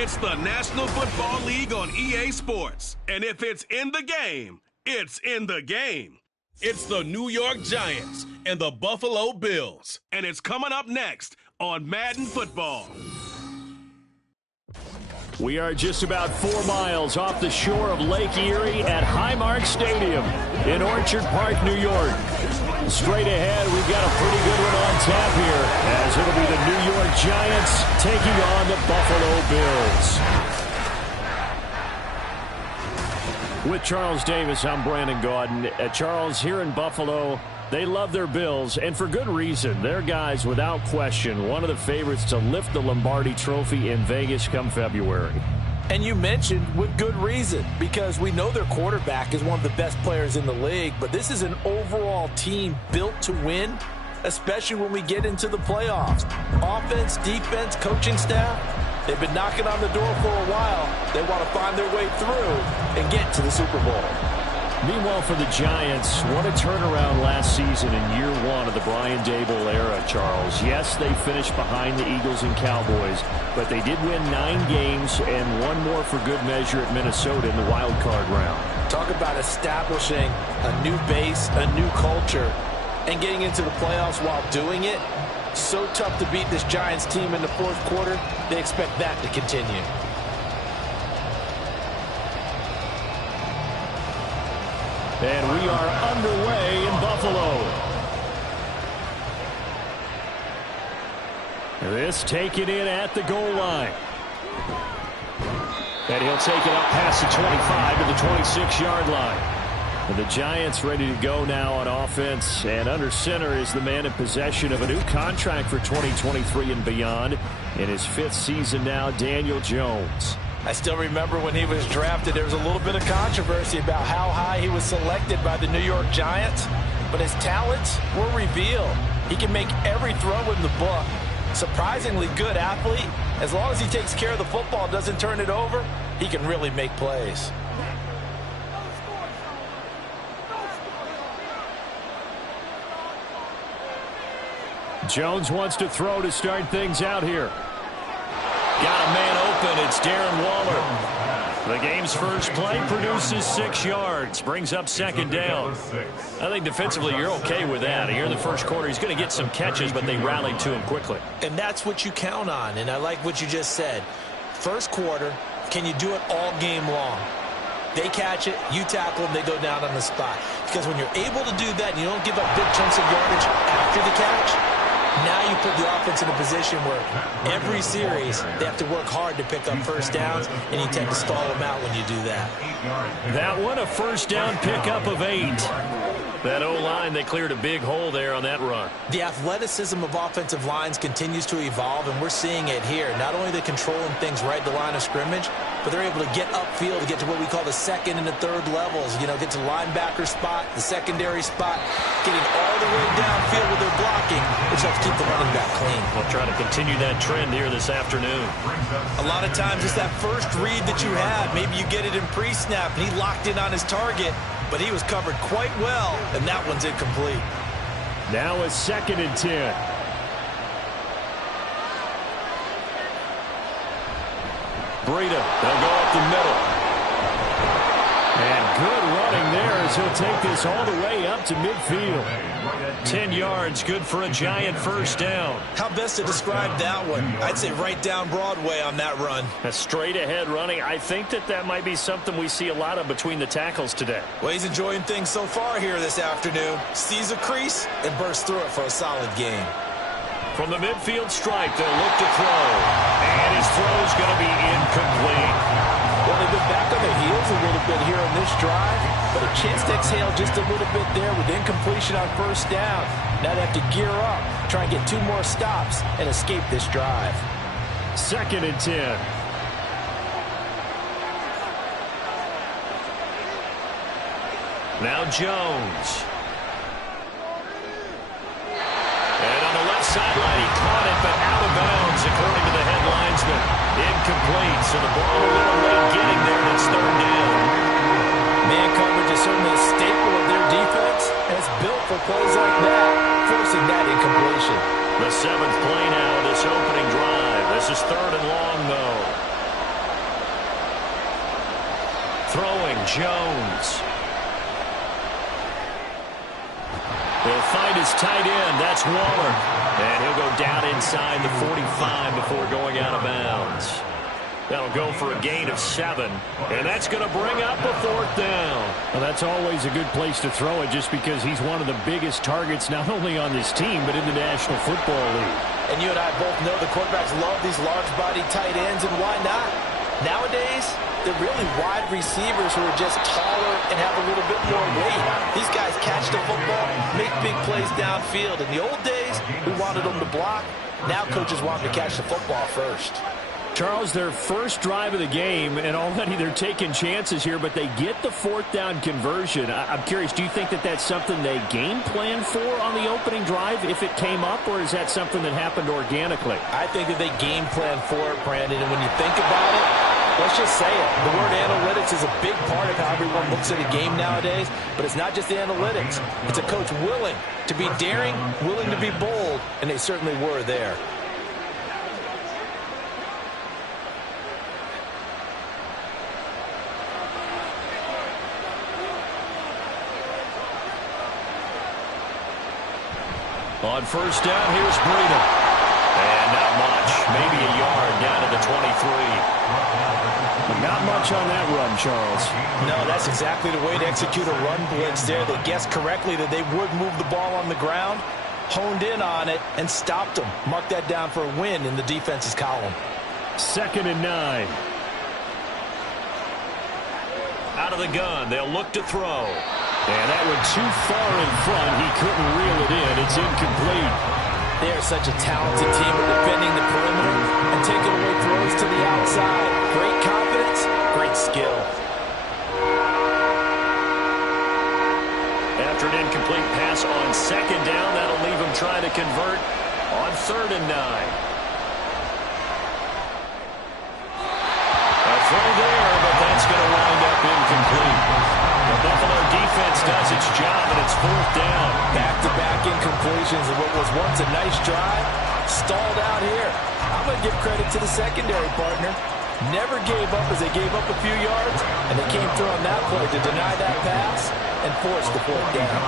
It's the National Football League on EA Sports. And if it's in the game, it's in the game. It's the New York Giants and the Buffalo Bills. And it's coming up next on Madden Football. We are just about 4 miles off the shore of Lake Erie at Highmark Stadium in Orchard Park, New York. Straight ahead, we've got a pretty good one on tap here, as it'll be the New York Giants taking on the Buffalo Bills. With Charles Davis, I'm Brandon Gaudin. Charles, here in Buffalo, they love their Bills, and for good reason. Their guys, without question, one of the favorites to lift the Lombardi Trophy in Vegas come February. And you mentioned with good reason, because we know their quarterback is one of the best players in the league, but this is an overall team built to win, especially when we get into the playoffs. Offense, defense, coaching staff, they've been knocking on the door for a while. They want to find their way through and get to the Super Bowl. Meanwhile, for the Giants, what a turnaround last season in year one of the Brian Daboll era, Charles. Yes, they finished behind the Eagles and Cowboys, but they did win 9 games and one more for good measure at Minnesota in the wild card round. Talk about establishing a new base, a new culture, and getting into the playoffs while doing it. So tough to beat this Giants team in the fourth quarter. They expect that to continue. And we are underway in Buffalo. This taken in at the goal line. And he'll take it up past the 25 to the 26-yard line. And the Giants ready to go now on offense. And under center is the man in possession of a new contract for 2023 and beyond. In his 5th season now, Daniel Jones. I still remember when he was drafted, there was a little bit of controversy about how high he was selected by the New York Giants, but his talents were revealed. He can make every throw in the book. Surprisingly good athlete. As long as he takes care of the football, doesn't turn it over, he can really make plays. Jones wants to throw to start things out here. Got a man open. It's Darren Waller. The game's first play produces 6 yards. Brings up second down. I think defensively you're okay with that. Here in the first quarter, he's going to get some catches, but they rallied to him quickly. And that's what you count on, and I like what you just said. First quarter, can you do it all game long? They catch it, you tackle them, they go down on the spot. Because when you're able to do that and you don't give up big chunks of yardage after the catch, now you put the offense in a position where every series they have to work hard to pick up first downs, and you tend to stall them out when you do that. That one, a first down pickup of 8. That O-line, they cleared a big hole there on that run. The athleticism of offensive lines continues to evolve, and we're seeing it here. Not only are they controlling things right at the line of scrimmage, but they're able to get upfield to get to what we call the second and the third levels. You know, get to the linebacker spot, the secondary spot, getting all the way downfield with their blocking, which helps keep the running back clean. We'll try to continue that trend here this afternoon. A lot of times it's that first read that you had. Maybe you get it in pre-snap, and he locked in on his target, but he was covered quite well, and that one's incomplete. Now it's 2nd and 10. Breida, they'll go up the middle. And good running there as he'll take this all the way up to midfield. 10 yards, good for a Giant first down. How best to describe that one? I'd say right down Broadway on that run. A straight ahead running. I think that might be something we see a lot of between the tackles today. Well, he's enjoying things so far here this afternoon. Sees a crease and bursts through it for a solid gain. From the midfield stripe, they'll look to throw. And his throw's going to be incomplete. Well, they've been back on their heels a little bit here on this drive, but a chance to exhale just a little bit there with incompletion on first down. Now they have to gear up, try and get 2 more stops, and escape this drive. 2nd and 10. Now Jones. And on the left sideline, he caught it, but out of bounds, according to the head linesman. Incomplete, so the ball a little late getting there, and it's 3rd down. Man coverage is certainly a staple of their defense, and it's built for plays like that, forcing that incompletion. The 7th play now, this opening drive. This is 3rd and long, though. Jones. He'll find his tight end. That's Waller. And he'll go down inside the 45 before going out of bounds. That'll go for a gain of 7. And that's going to bring up a 4th down. Well, that's always a good place to throw it just because he's one of the biggest targets not only on this team but in the National Football League. And you and I both know the quarterbacks love these large-body tight ends, and why not? Nowadays, they're really wide receivers who are just taller and have a little bit more weight. These guys catch the football, make big plays downfield. In the old days, we wanted them to block. Now coaches want them to catch the football first. Charles, their first drive of the game, and already they're taking chances here, but they get the 4th down conversion. I'm curious, do you think that that's something they game plan for on the opening drive if it came up, or is that something that happened organically? I think that they game plan for it, Brandon, and when you think about it, let's just say it. The word analytics is a big part of how everyone looks at a game nowadays, but it's not just the analytics. It's a coach willing to be daring, willing to be bold, and they certainly were there. On 1st down, here's Breida. And not much. Maybe a yard down to the 23. Not much on that run, Charles. No, that's exactly the way to execute a run blitz there. They guessed correctly that they would move the ball on the ground, honed in on it, and stopped them. Mark that down for a win in the defense's column. 2nd and 9. Out of the gun, they'll look to throw. And that went too far in front. He couldn't reel it in. It's incomplete. They are such a talented team at defending the perimeter and taking away throws to the outside. Great confidence, great skill. After an incomplete pass on 2nd down, that'll leave him trying to convert on 3rd and 9. A throw there, but that's going to wind up incomplete. The Buffalo defense does its job, and it's 4th down. Back-to-back incompletions of what was once a nice drive, stalled out here. I'm going to give credit to the secondary partner. Never gave up as they gave up a few yards, and they came through on that play to deny that pass and force the 4th down.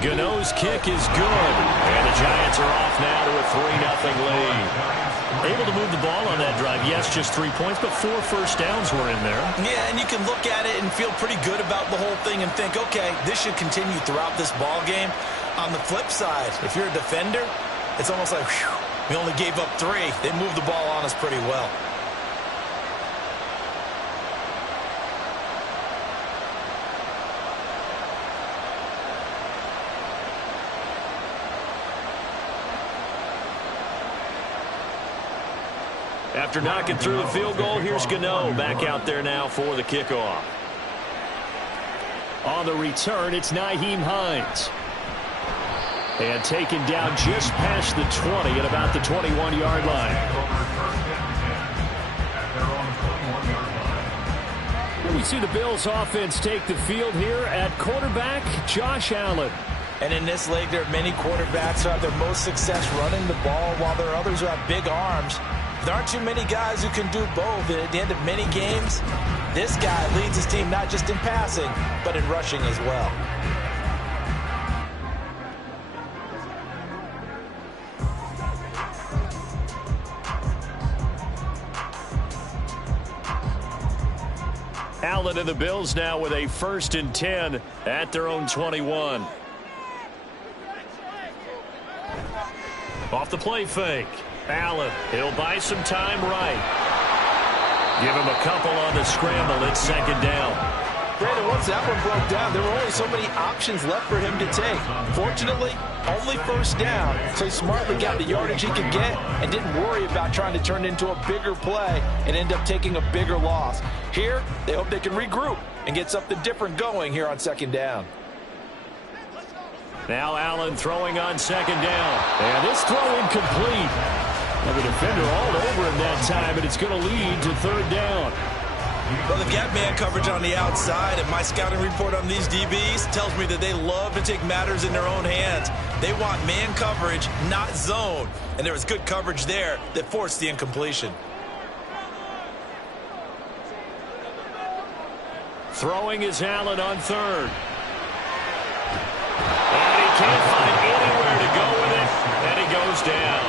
Gano's kick is good, and the Giants are off now to a 3-0 lead. Able to move the ball on that drive. Yes, just 3 points, but 4 first downs were in there. Yeah, and you can look at it and feel pretty good about the whole thing and think, okay, this should continue throughout this ball game. On the flip side, if you're a defender, it's almost like, whew, we only gave up 3. They moved the ball on us pretty well. After knocking through the field goal, here's Gano back out there now for the kickoff. On the return, it's Nyheim Hines. And taken down just past the 20 at about the 21-yard line. We see the Bills offense take the field here at quarterback, Josh Allen. And in this league, there are many quarterbacks who have their most success running the ball, while there are others who have big arms. There aren't too many guys who can do both. And at the end of many games, this guy leads his team not just in passing, but in rushing as well. Allen and the Bills now with a 1st and 10 at their own 21. Off the play fake. Allen, he'll buy some time right. Give him a couple on the scramble. It's 2nd down. Brandon, once that one broke down, there were only so many options left for him to take. Fortunately, only 1st down, so he smartly got the yardage he could get and didn't worry about trying to turn it into a bigger play and end up taking a bigger loss. Here, they hope they can regroup and get something different going here on 2nd down. Now Allen throwing on 2nd down. And this throw incomplete. And the defender all over him that time, and it's going to lead to 3rd down. Well, they've got man coverage on the outside, and my scouting report on these DBs tells me that they love to take matters in their own hands. They want man coverage, not zone. And there was good coverage there that forced the incompletion. Throwing is Allen on third. And he can't find anywhere to go with it, and he goes down.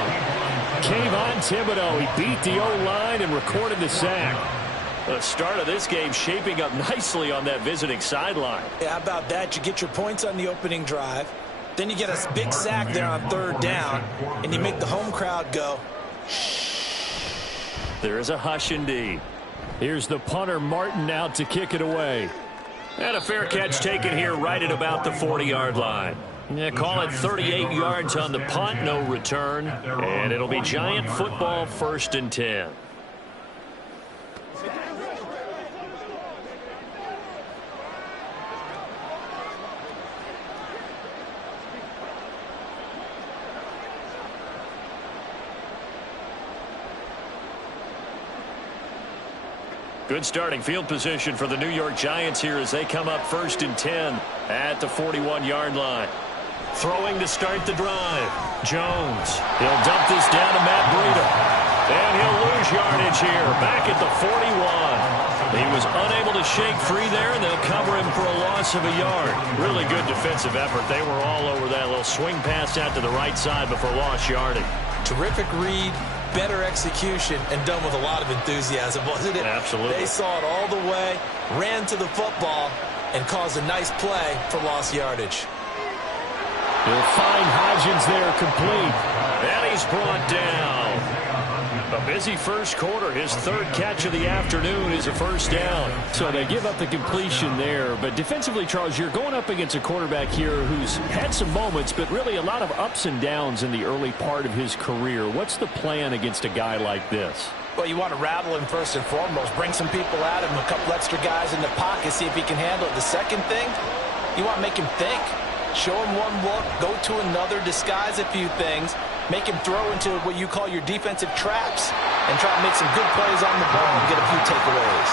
Kayvon Thibodeau, he beat the O-line and recorded the sack. The start of this game shaping up nicely on that visiting sideline. Yeah, how about that? You get your points on the opening drive. Then you get a big sack there on third down, and you make the home crowd go. There is a hush indeed. Here's the punter, Martin, out to kick it away. And a fair catch taken here right at about the 40-yard line. Yeah, call it 38 yards on the punt, no return. And it'll be Giant football, 1st and 10. Good starting field position for the New York Giants here as they come up 1st and 10 at the 41-yard line. Throwing to start the drive. Jones. He'll dump this down to Matt Breida. And he'll lose yardage here. Back at the 41. He was unable to shake free there, and they'll cover him for a loss of a yard. Really good defensive effort. They were all over that little swing pass out to the right side before lost yardage. Terrific read. Better execution, and done with a lot of enthusiasm, wasn't it? Absolutely. They saw it all the way, ran to the football, and caused a nice play for lost yardage. He'll find Hodgins there, complete. And he's brought down. A busy first quarter. His 3rd catch of the afternoon is a 1st down. So they give up the completion there. But defensively, Charles, you're going up against a quarterback here who's had some moments, but really a lot of ups and downs in the early part of his career. What's the plan against a guy like this? Well, you want to rattle him first and foremost. Bring some people at him, a couple extra guys in the pocket, see if he can handle it. The second thing, you want to make him think. Show him one look, go to another, disguise a few things, make him throw into what you call your defensive traps, and try to make some good plays on the ball and get a few takeaways.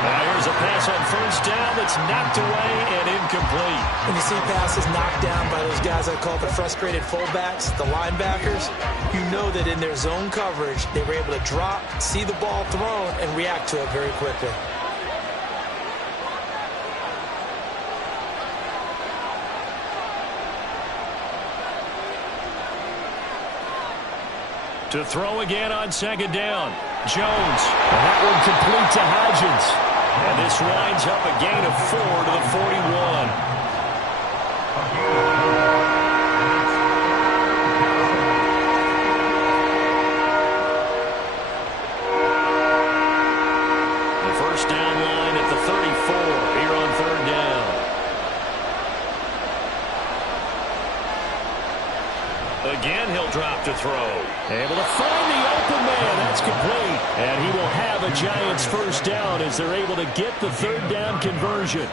Now here's a pass on 1st down that's knocked away and incomplete. When you see passes knocked down by those guys I call the frustrated fullbacks, the linebackers, you know that in their zone coverage, they were able to drop, see the ball thrown, and react to it very quickly. To throw again on 2nd down. Jones. And that one complete to Hodgins. And this winds up a gain of 4 to the 41. The 1st down line at the 34 here on 3rd down. Again, he'll drop to throw. Able to find the open man. That's complete. And he will have a Giants 1st down as they're able to get the 3rd down conversion.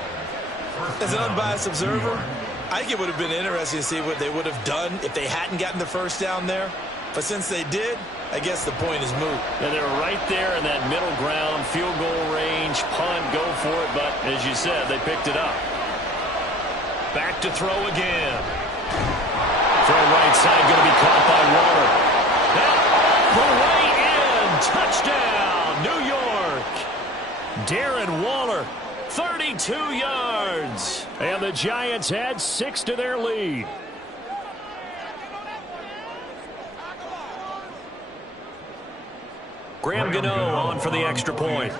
As an unbiased observer, I think it would have been interesting to see what they would have done if they hadn't gotten the 1st down there. But since they did, I guess the point is moot. And they're right there in that middle ground, field goal range, punt, go for it. But as you said, they picked it up. Back to throw again. Throw right side, going to be caught by Waller. That all the way in. Touchdown, New York. Darren Waller, 32 yards. And the Giants add 6 to their lead. Graham Gano on for the extra point.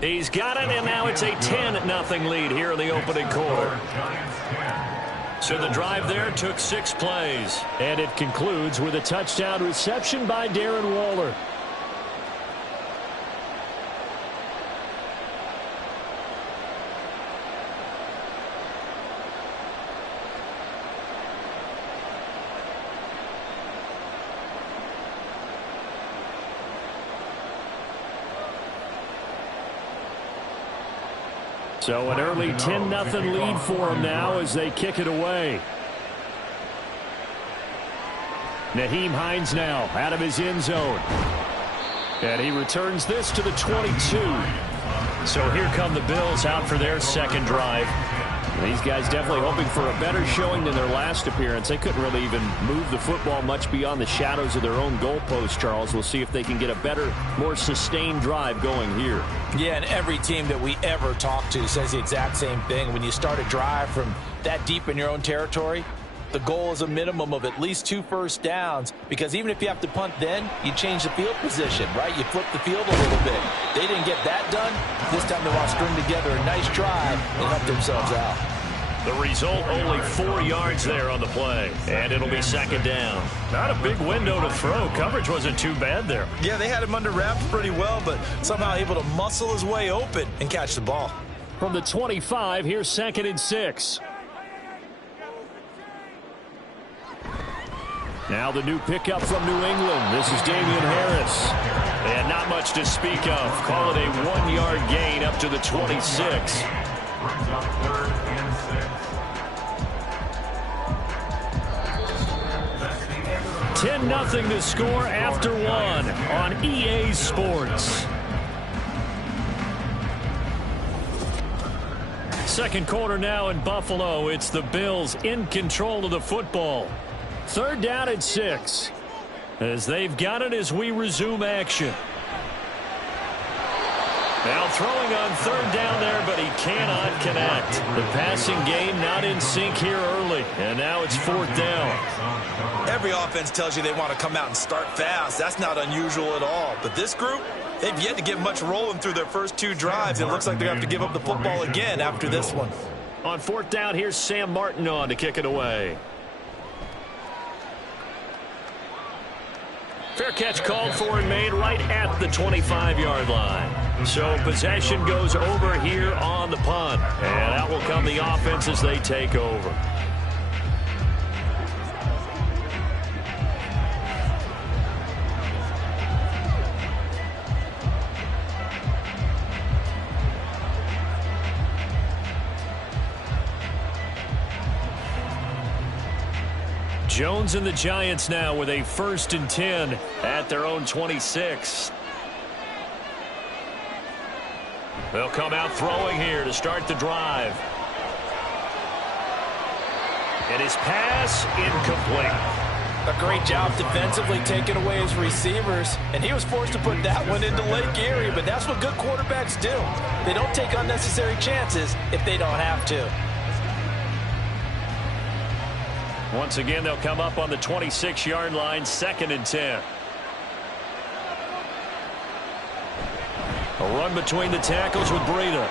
He's got it, and now it's a 10-0 lead here in the opening quarter. So the drive there took 6 plays. And it concludes with a touchdown reception by Darren Waller. So an early 10-0 lead for them now as they kick it away. Nyheim Hines now out of his end zone. And he returns this to the 22. So here come the Bills out for their second drive. These guys definitely hoping for a better showing than their last appearance. They couldn't really even move the football much beyond the shadows of their own goalpost, Charles. We'll see if they can get a better, more sustained drive going here. Yeah, and every team that we ever talk to says the exact same thing. When you start a drive from that deep in your own territory, the goal is a minimum of at least 2 first downs, because even if you have to punt then, you change the field position, right? You flip the field a little bit. They didn't get that done. This time they want to string together a nice drive and help themselves out. The result, only 4 yards there on the play, and it'll be second down. Not a big window to throw. Coverage wasn't too bad there. Yeah, they had him under wraps pretty well, but somehow able to muscle his way open and catch the ball. From the 25, here's 2nd and 6. Now the new pickup from New England. This is Damian Harris. And not much to speak of. Call it a 1-yard gain up to the 26. 10-0 to score after 1 on EA Sports. Second quarter now in Buffalo. It's the Bills in control of the football. 3rd down and 6. As they've got it as we resume action. Now throwing on 3rd down there, but he cannot connect. The passing game not in sync here early. And now it's 4th down. Every offense tells you they want to come out and start fast. That's not unusual at all. But this group, they've yet to get much rolling through their first 2 drives. It looks like they're going to have to give up the football again after this one. On 4th down, here's Sam Martin on to kick it away. Fair catch called for and made right at the 25-yard line. So possession goes over here on the punt. And out will come the offense as they take over. Jones and the Giants now with a 1st and 10 at their own 26. They'll come out throwing here to start the drive. And his pass incomplete. A great job defensively taking away his receivers, and he was forced to put that one into Lake Erie, but that's what good quarterbacks do. They don't take unnecessary chances if they don't have to. Once again, they'll come up on the 26-yard line, 2nd and 10. A run between the tackles with Breida.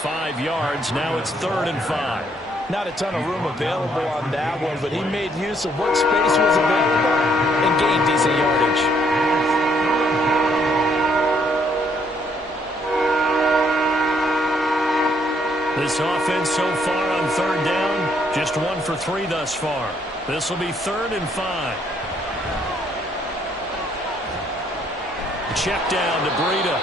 5 yards. Now it's 3rd and 5. Not a ton of room available on that one, but he made use of what space was available and gained decent yardage. This offense so far on 3rd down, just 1 for 3 thus far. This will be 3rd and 5. Check down to Breida.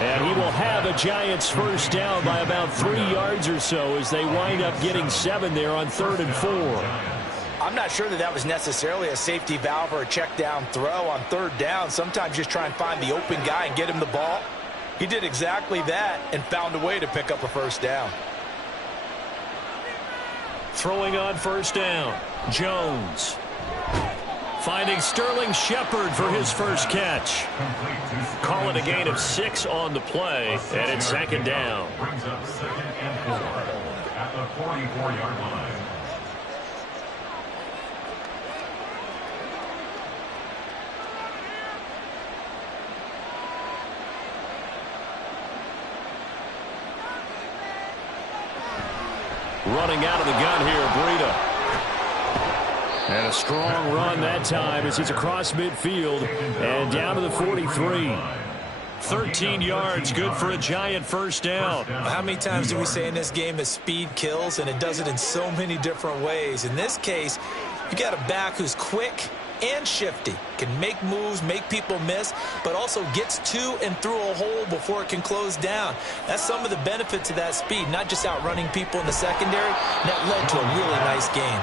And he will have a Giants 1st down by about 3 yards or so as they wind up getting 7 there on 3rd and 4. I'm not sure that was necessarily a safety valve or a check down throw on 3rd down. Sometimes just try and find the open guy and get him the ball. He did exactly that and found a way to pick up a 1st down. Throwing on 1st down, Jones. Finding Sterling Shepard for his 1st catch. Call it a gain of 6 on the play, and it's 2nd down. Brings up 2nd and 4 at the 44-yard line. Running out of the gun here, Breida. And a strong run that time as he's across midfield and down to the 43. 13 yards, good for a Giant 1st down. How many times do we say in this game that speed kills, and it does it in so many different ways? In this case, you got a back who's quick and shifty, can make moves, make people miss, but also gets to and through a hole before it can close down. That's some of the benefits of that speed, not just outrunning people in the secondary. That led to a really nice game.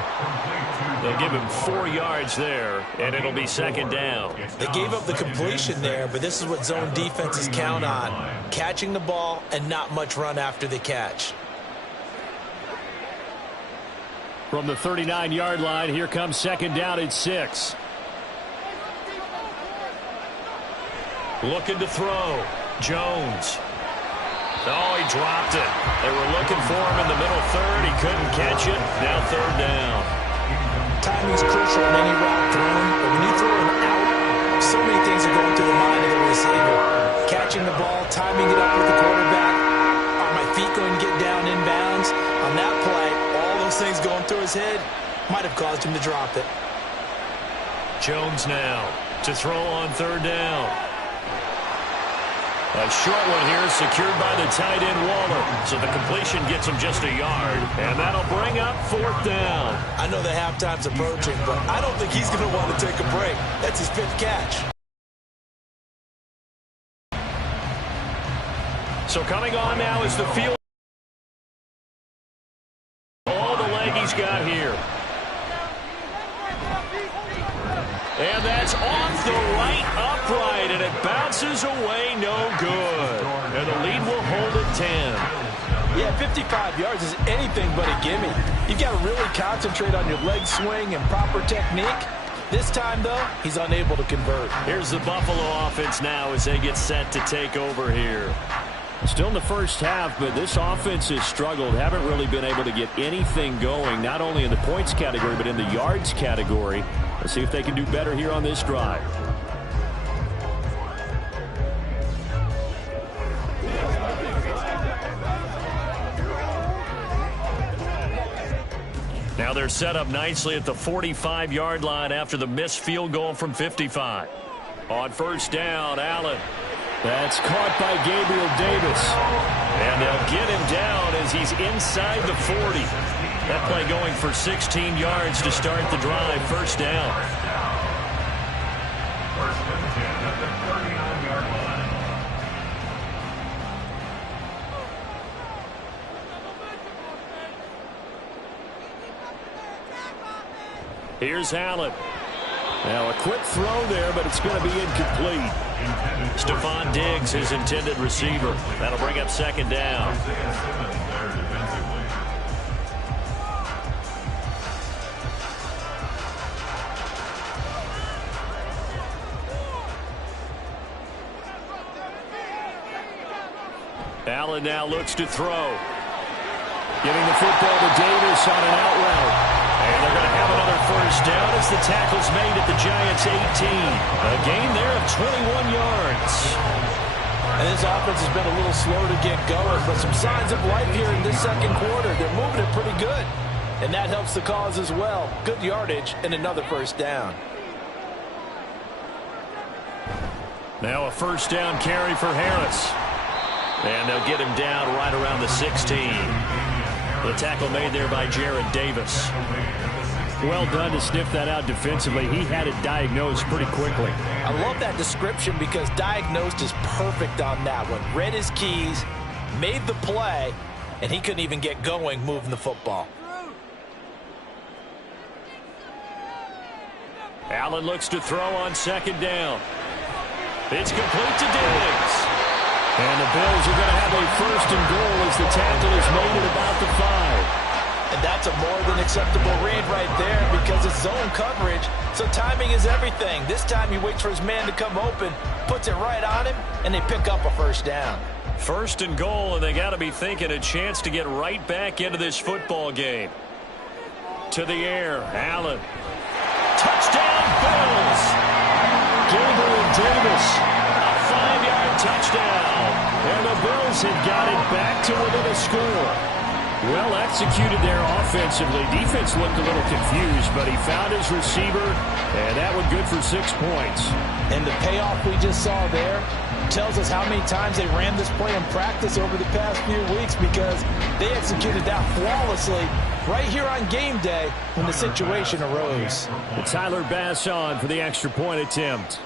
They'll give him 4 yards there, and it'll be 2nd down. They gave up the completion there, but this is what zone defenses count on, catching the ball and not much run after the catch. From the 39-yard line, here comes second down at 6. Looking to throw. Jones. Oh, he dropped it. They were looking for him in the middle third. He couldn't catch it. Now third down. Timing's crucial in any route thrown, but when you throw him out, so many things are going through the mind of the receiver. Catching the ball, timing it up with the quarterback. Are my feet going to get down inbounds? On that play, all those things going through his head might have caused him to drop it. Jones now to throw on third down. A short one here secured by the tight end Waller. So the completion gets him just a yard. And that'll bring up fourth down. I know the halftime's approaching, but I don't think he's going to want to take a break. That's his fifth catch. So coming on now is the field. All the leg he's got here. And that's off the right upright, and it bounces away, no good. And the lead will hold at 10. Yeah, 55 yards is anything but a gimme. You've got to really concentrate on your leg swing and proper technique. This time, though, he's unable to convert. Here's the Buffalo offense now as they get set to take over here. Still in the first half, but this offense has struggled. Haven't really been able to get anything going, not only in the points category, but in the yards category. Let's see if they can do better here on this drive. Now they're set up nicely at the 45-yard line after the missed field goal from 55. On first down, Allen. That's caught by Gabriel Davis. And they'll get him down as he's inside the 40. That play going for 16 yards to start the drive. First down. First and 10 at the 39-yard line. Here's Allen. Now a quick throw there, but it's going to be incomplete. Stephon Diggs, his intended receiver. That'll bring up second down. Allen now looks to throw. Giving the football to Davis on an out route. And they're going to have another first down as the tackle's made at the Giants' 18. A gain there of 21 yards. And this offense has been a little slow to get going, but some signs of life here in this second quarter. They're moving it pretty good, and that helps the cause as well. Good yardage and another first down. Now a first down carry for Harris. And they'll get him down right around the 16. The tackle made there by Jared Davis. Well done to sniff that out defensively. He had it diagnosed pretty quickly. I love that description because diagnosed is perfect on that one. Read his keys, made the play, and he couldn't even get going moving the football. Allen looks to throw on second down. It's complete to Diggs. And the Bills are going to have a first and goal as the tackle is made at about the 5. And that's a more than acceptable read right there because it's zone coverage, so timing is everything. This time he waits for his man to come open, puts it right on him, and they pick up a first down. First and goal, and they got to be thinking a chance to get right back into this football game. To the air, Allen. Touchdown, Bills! Gabriel Davis. A 5-yard touchdown. And the Bills have got it back to within a score. Well executed there offensively. Defense looked a little confused, but he found his receiver, and that one good for 6 points. And the payoff we just saw there tells us how many times they ran this play in practice over the past few weeks because they executed that flawlessly right here on game day when the situation arose. And Tyler Bass on for the extra point attempt.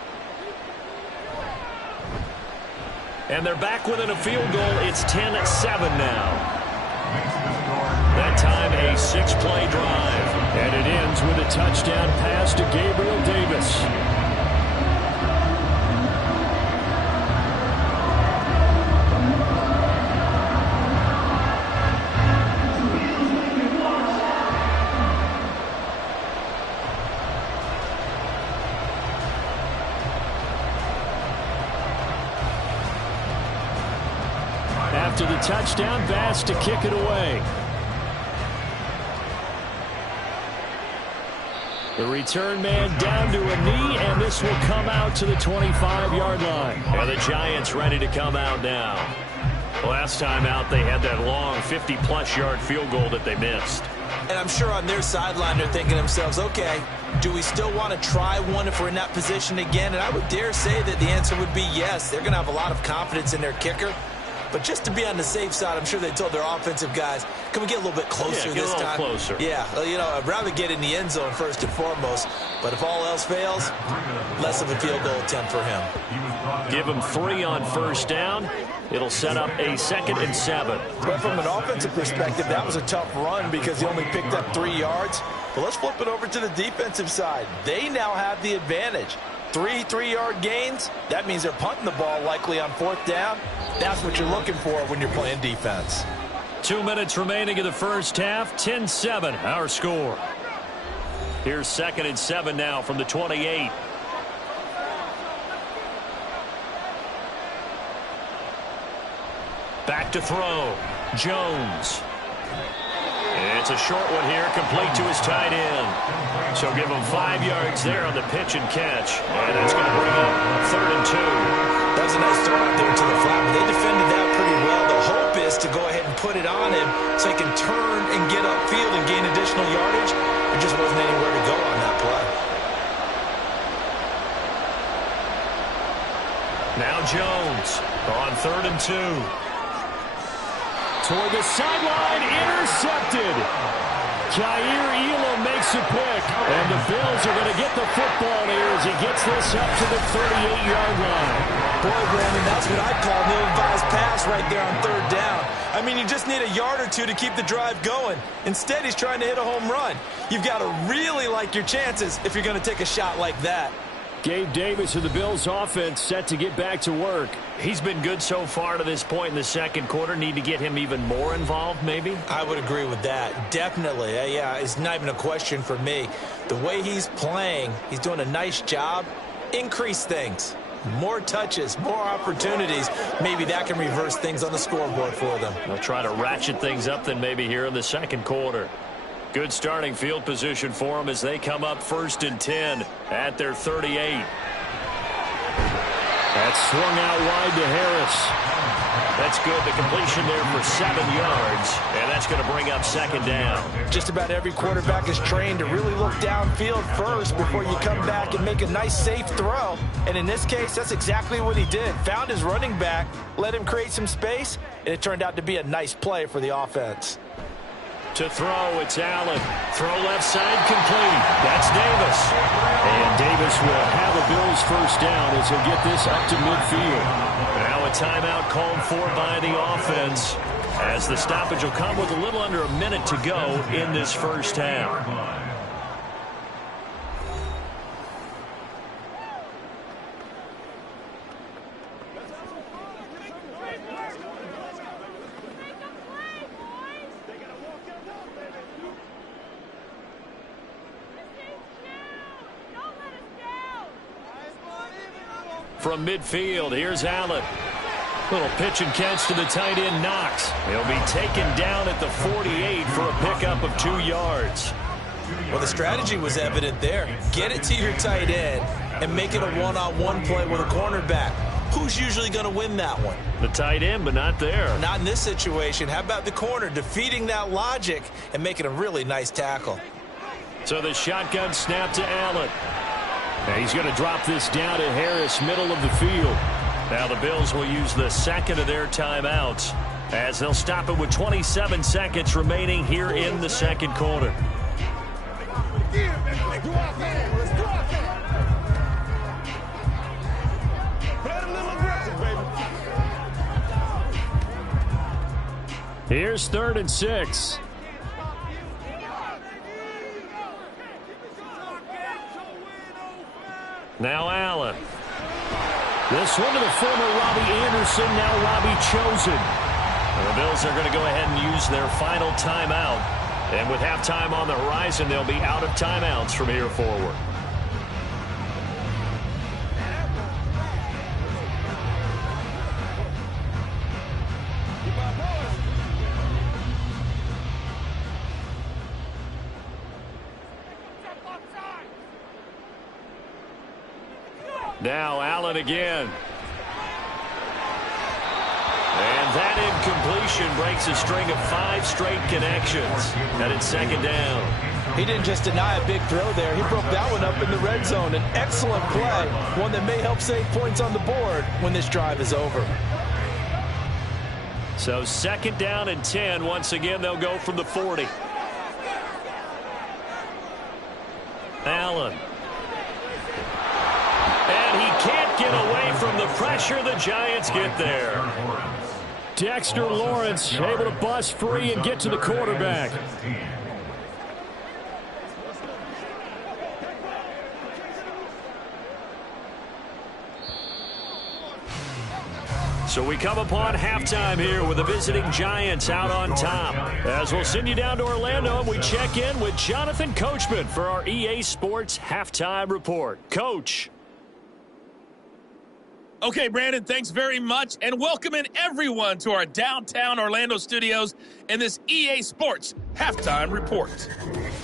And they're back within a field goal. It's 10-7 now. That time a 6-play drive. And it ends with a touchdown pass to Gabriel Davis. after the touchdown pass to kick it away. The return man down to a knee, and this will come out to the 25-yard line. And the Giants ready to come out now. Last time out, they had that long 50-plus yard field goal that they missed. And I'm sure on their sideline they're thinking to themselves, okay, do we still want to try one if we're in that position again? And I would dare say that the answer would be yes. They're going to have a lot of confidence in their kicker. But just to be on the safe side, I'm sure they told their offensive guys, can we get a little bit closer this time? Closer. Yeah, you know, I'd rather get in the end zone first and foremost. But if all else fails, less of a field goal attempt for him. Give him 3 on first down. It'll set up a 2nd and 7. But from an offensive perspective, that was a tough run because he only picked up 3 yards. But let's flip it over to the defensive side. They now have the advantage. 3 3-yard gains, that means they're punting the ball likely on 4th down. That's what you're looking for when you're playing defense. 2 minutes remaining in the first half. 10-7, our score. Here's 2nd and 7 now from the 28. Back to throw. Jones. It's a short one here, complete to his tight end. So give him 5 yards there on the pitch and catch. And that's going to bring up 3rd and 2. That was a nice throw out there to the flat, but they defended that pretty well. The hope is to go ahead and put it on him so he can turn and get upfield and gain additional yardage. There just wasn't anywhere to go on that play. Now Jones on 3rd and 2. Toward the sideline, intercepted. Jair Elam makes a pick, and the Bills are going to get the football here as he gets this up to the 38-yard line. Boy, Brandon, that's what I'd call an ill-advised pass right there on 3rd down. I mean, you just need a yard or two to keep the drive going. Instead, he's trying to hit a home run. You've got to really like your chances if you're going to take a shot like that. Gabe Davis of the Bills offense set to get back to work. He's been good so far to this point in the second quarter. Need to get him even more involved, maybe? I would agree with that. Definitely. Yeah, it's not even a question for me. The way he's playing, he's doing a nice job. Increase things. More touches, more opportunities. Maybe that can reverse things on the scoreboard for them. They'll try to ratchet things up then maybe here in the second quarter. Good starting field position for them as they come up 1st and 10 at their 38. That's swung out wide to Harris. That's good. The completion there for 7 yards, and that's going to bring up 2nd down. Just about every quarterback is trained to really look downfield first before you come back and make a nice, safe throw. And in this case, that's exactly what he did. Found his running back, let him create some space, and it turned out to be a nice play for the offense. To throw, it's Allen. Throw left side, complete. That's Davis. And Davis will have a Bills first down as he'll get this up to midfield. Now a timeout called for by the offense as the stoppage will come with a little under a minute to go in this first half. From midfield, here's Allen. Little pitch and catch to the tight end, Knox. He'll be taken down at the 48 for a pickup of 2 yards. Well, the strategy was evident there. Get it to your tight end and make it a one-on-one play with a cornerback. Who's usually going to win that one? The tight end, but not there. Not in this situation. How about the corner defeating that logic and making a really nice tackle? So the shotgun snap to Allen. Now he's going to drop this down to Harris, middle of the field. Now the Bills will use the second of their timeouts as they'll stop it with 27 seconds remaining here in the second quarter. Here's 3rd and 6. Now Allen. This one to the former Robbie Anderson, now Robbie Chosen. The Bills are going to go ahead and use their final timeout. And with halftime on the horizon, they'll be out of timeouts from here forward. Now Allen again. And that incompletion breaks a string of 5 straight connections. And it's second down. He didn't just deny a big throw there. He broke that one up in the red zone. An excellent play, one that may help save points on the board when this drive is over. So second down and 10. Once again, they'll go from the 40. Allen. And he can't get away from the pressure. The Giants get there. Dexter Lawrence able to bust free and get to the quarterback. So we come upon halftime here with the visiting Giants out on top. As we'll send you down to Orlando and we check in with Jonathan Coachman for our EA Sports Halftime Report. Coach. Okay, Brandon, thanks very much, and welcoming everyone to our downtown Orlando studios and this EA Sports Halftime Report.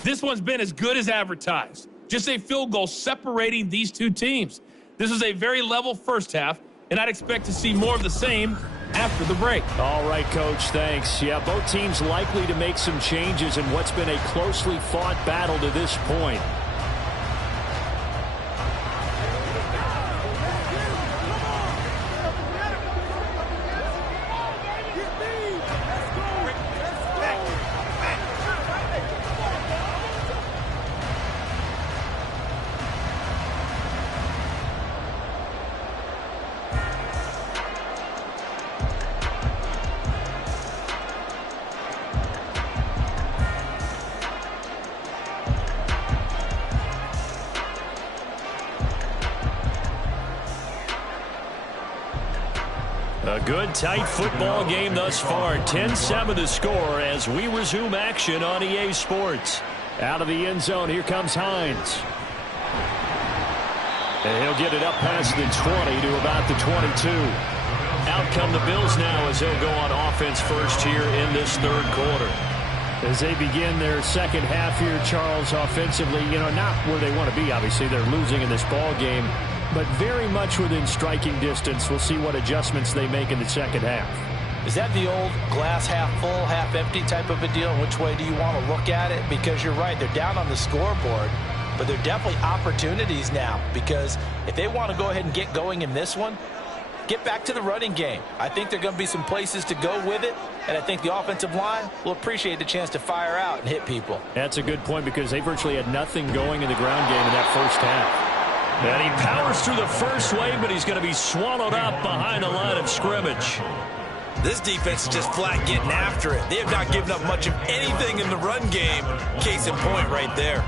This one's been as good as advertised. Just a field goal separating these two teams. This is a very level first half, and I'd expect to see more of the same after the break. All right, Coach, thanks. Yeah, both teams likely to make some changes in what's been a closely fought battle to this point. A good, tight football game thus far. 10-7 the score as we resume action on EA Sports. Out of the end zone, here comes Hines. And he'll get it up past the 20 to about the 22. Out come the Bills now as they'll go on offense first here in this third quarter. As they begin their second half here, Charles, offensively, not where they want to be, obviously. They're losing in this ball game, but very much within striking distance. We'll see what adjustments they make in the second half. Is that the old glass half full, half empty type of a deal? Which way do you want to look at it? Because you're right, they're down on the scoreboard, but they're definitely opportunities now, because if they want to go ahead and get going in this one, get back to the running game. I think there are going to be some places to go with it, and I think the offensive line will appreciate the chance to fire out and hit people. That's a good point, because they virtually had nothing going in the ground game in that first half. And he powers through the first wave, but he's going to be swallowed up behind the line of scrimmage. This defense is just flat getting after it. They have not given up much of anything in the run game. Case in point right there.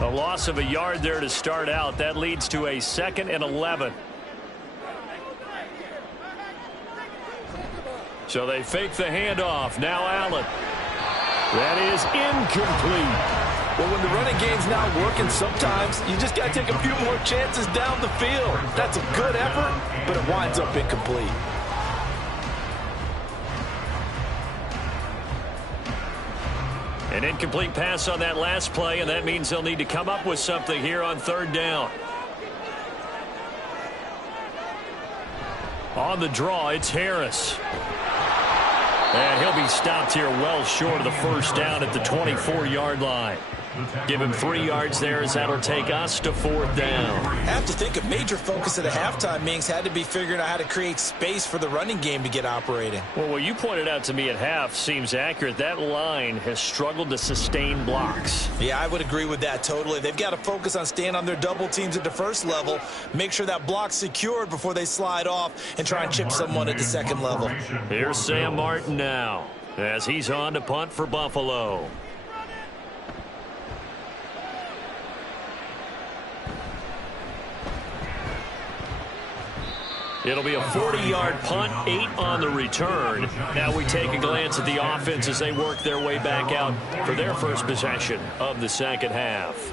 A loss of a yard there to start out. That leads to a 2nd and 11. So they fake the handoff. Now Allen. That is incomplete. Well, when the running game's not working, sometimes you just got to take a few more chances down the field. That's a good effort, but it winds up incomplete. An incomplete pass on that last play, and that means they'll need to come up with something here on third down. On the draw, it's Harris. And he'll be stopped here well short of the first down at the 24-yard line. Give him 3 yards there as that'll take us to fourth down. I have to think a major focus of the halftime meetings had to be figuring out how to create space for the running game to get operating. Well, what you pointed out to me at half seems accurate. That line has struggled to sustain blocks. Yeah, I would agree with that totally. They've got to focus on staying on their double teams at the first level, make sure that block's secured before they slide off and try and chip someone at the second level. Here's Sam Martin now as he's on to punt for Buffalo. It'll be a 40-yard punt, 8 on the return. Now we take a glance at the offense as they work their way back out for their first possession of the second half.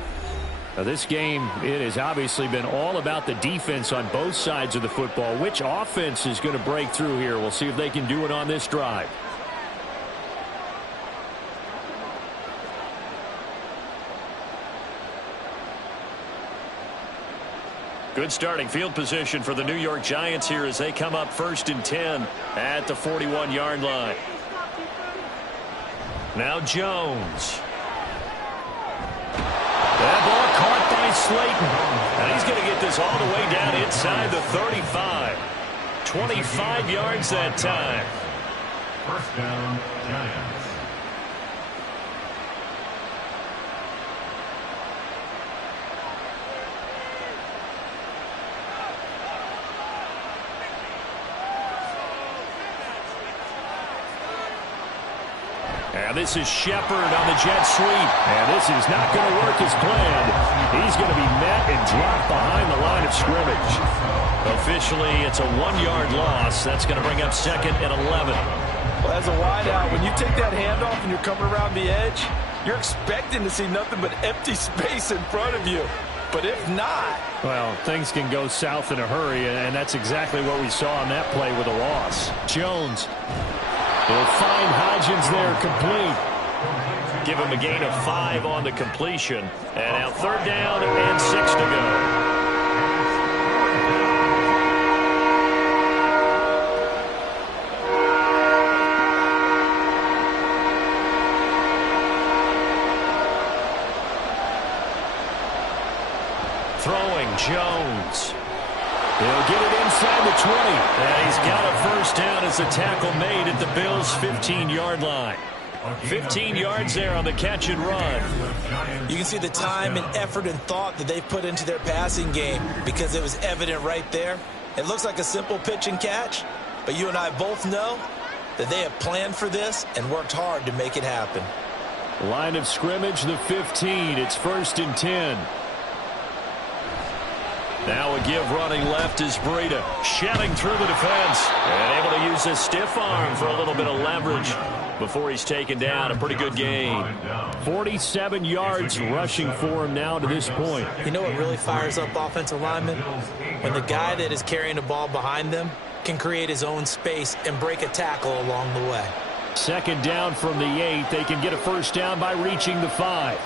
Now this game, it has obviously been all about the defense on both sides of the football. Which offense is going to break through here? We'll see if they can do it on this drive. Good starting field position for the New York Giants here as they come up 1st and 10 at the 41-yard line. Now Jones. That ball caught by Slayton. And he's going to get this all the way down inside the 35. 25 yards that time. First down, Giants. And this is Shepard on the jet sweep. And this is not going to work as planned. He's going to be met and dropped behind the line of scrimmage. Officially, it's a 1-yard loss. That's going to bring up 2nd and 11. Well, as a wideout, when you take that handoff and you're coming around the edge, you're expecting to see nothing but empty space in front of you. But if not... Well, things can go south in a hurry, and that's exactly what we saw on that play with a loss. Jones will find Hodgins there, complete. Give him a gain of 5 on the completion. And now 3rd down and 6 to go. Throwing Jones. He'll get it inside the 20. And he's got a first down as the tackle made at the Bills' 15-yard line. 15 yards there on the catch and run. You can see the time and effort and thought that they've put into their passing game because it was evident right there. It looks like a simple pitch and catch, but you and I both know that they have planned for this and worked hard to make it happen. Line of scrimmage, the 15. It's 1st and 10. Now a give running left is Breida. Shelling through the defense. And able to use his stiff arm for a little bit of leverage before he's taken down. A pretty good game. 47 yards rushing for him now to this point. You know what really fires up offensive linemen? When the guy that is carrying the ball behind them can create his own space and break a tackle along the way. 2nd down from the 8. They can get a first down by reaching the 5.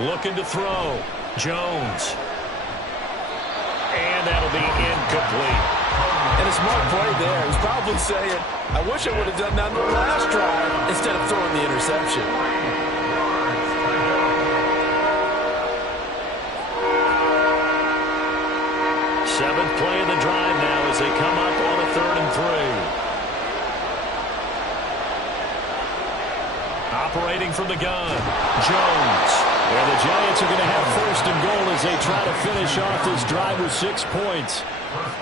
Looking to throw. Jones. And that'll be incomplete. And a smart play there. He's probably saying, I wish I would have done that on the last drive instead of throwing the interception. Seventh play of the drive now as they come up on a 3rd and 3. Operating from the gun. Jones. And the Giants are going to have 1st and goal as they try to finish off this drive with 6 points.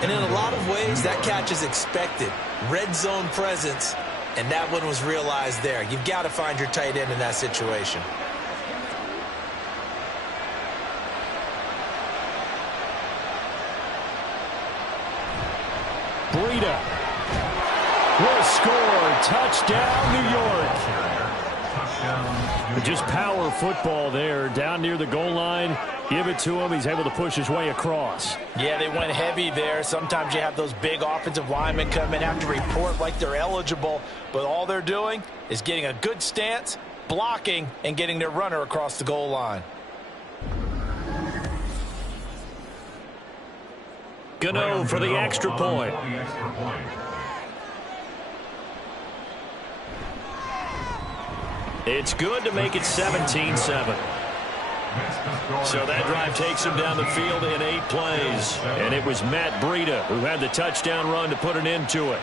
And in a lot of ways, that catch is expected. Red zone presence, and that one was realized there. You've got to find your tight end in that situation. Breida will score. Touchdown, New York. Just power football there down near the goal line. Give it to him. He's able to push his way across. Yeah, they went heavy there. Sometimes you have those big offensive linemen come in, have to report like they're eligible, but all they're doing is getting a good stance, blocking, and getting their runner across the goal line. Gano for the extra point. It's good to make it 17-7. So that drive takes him down the field in 8 plays. And it was Matt Breida who had the touchdown run to put an end to it.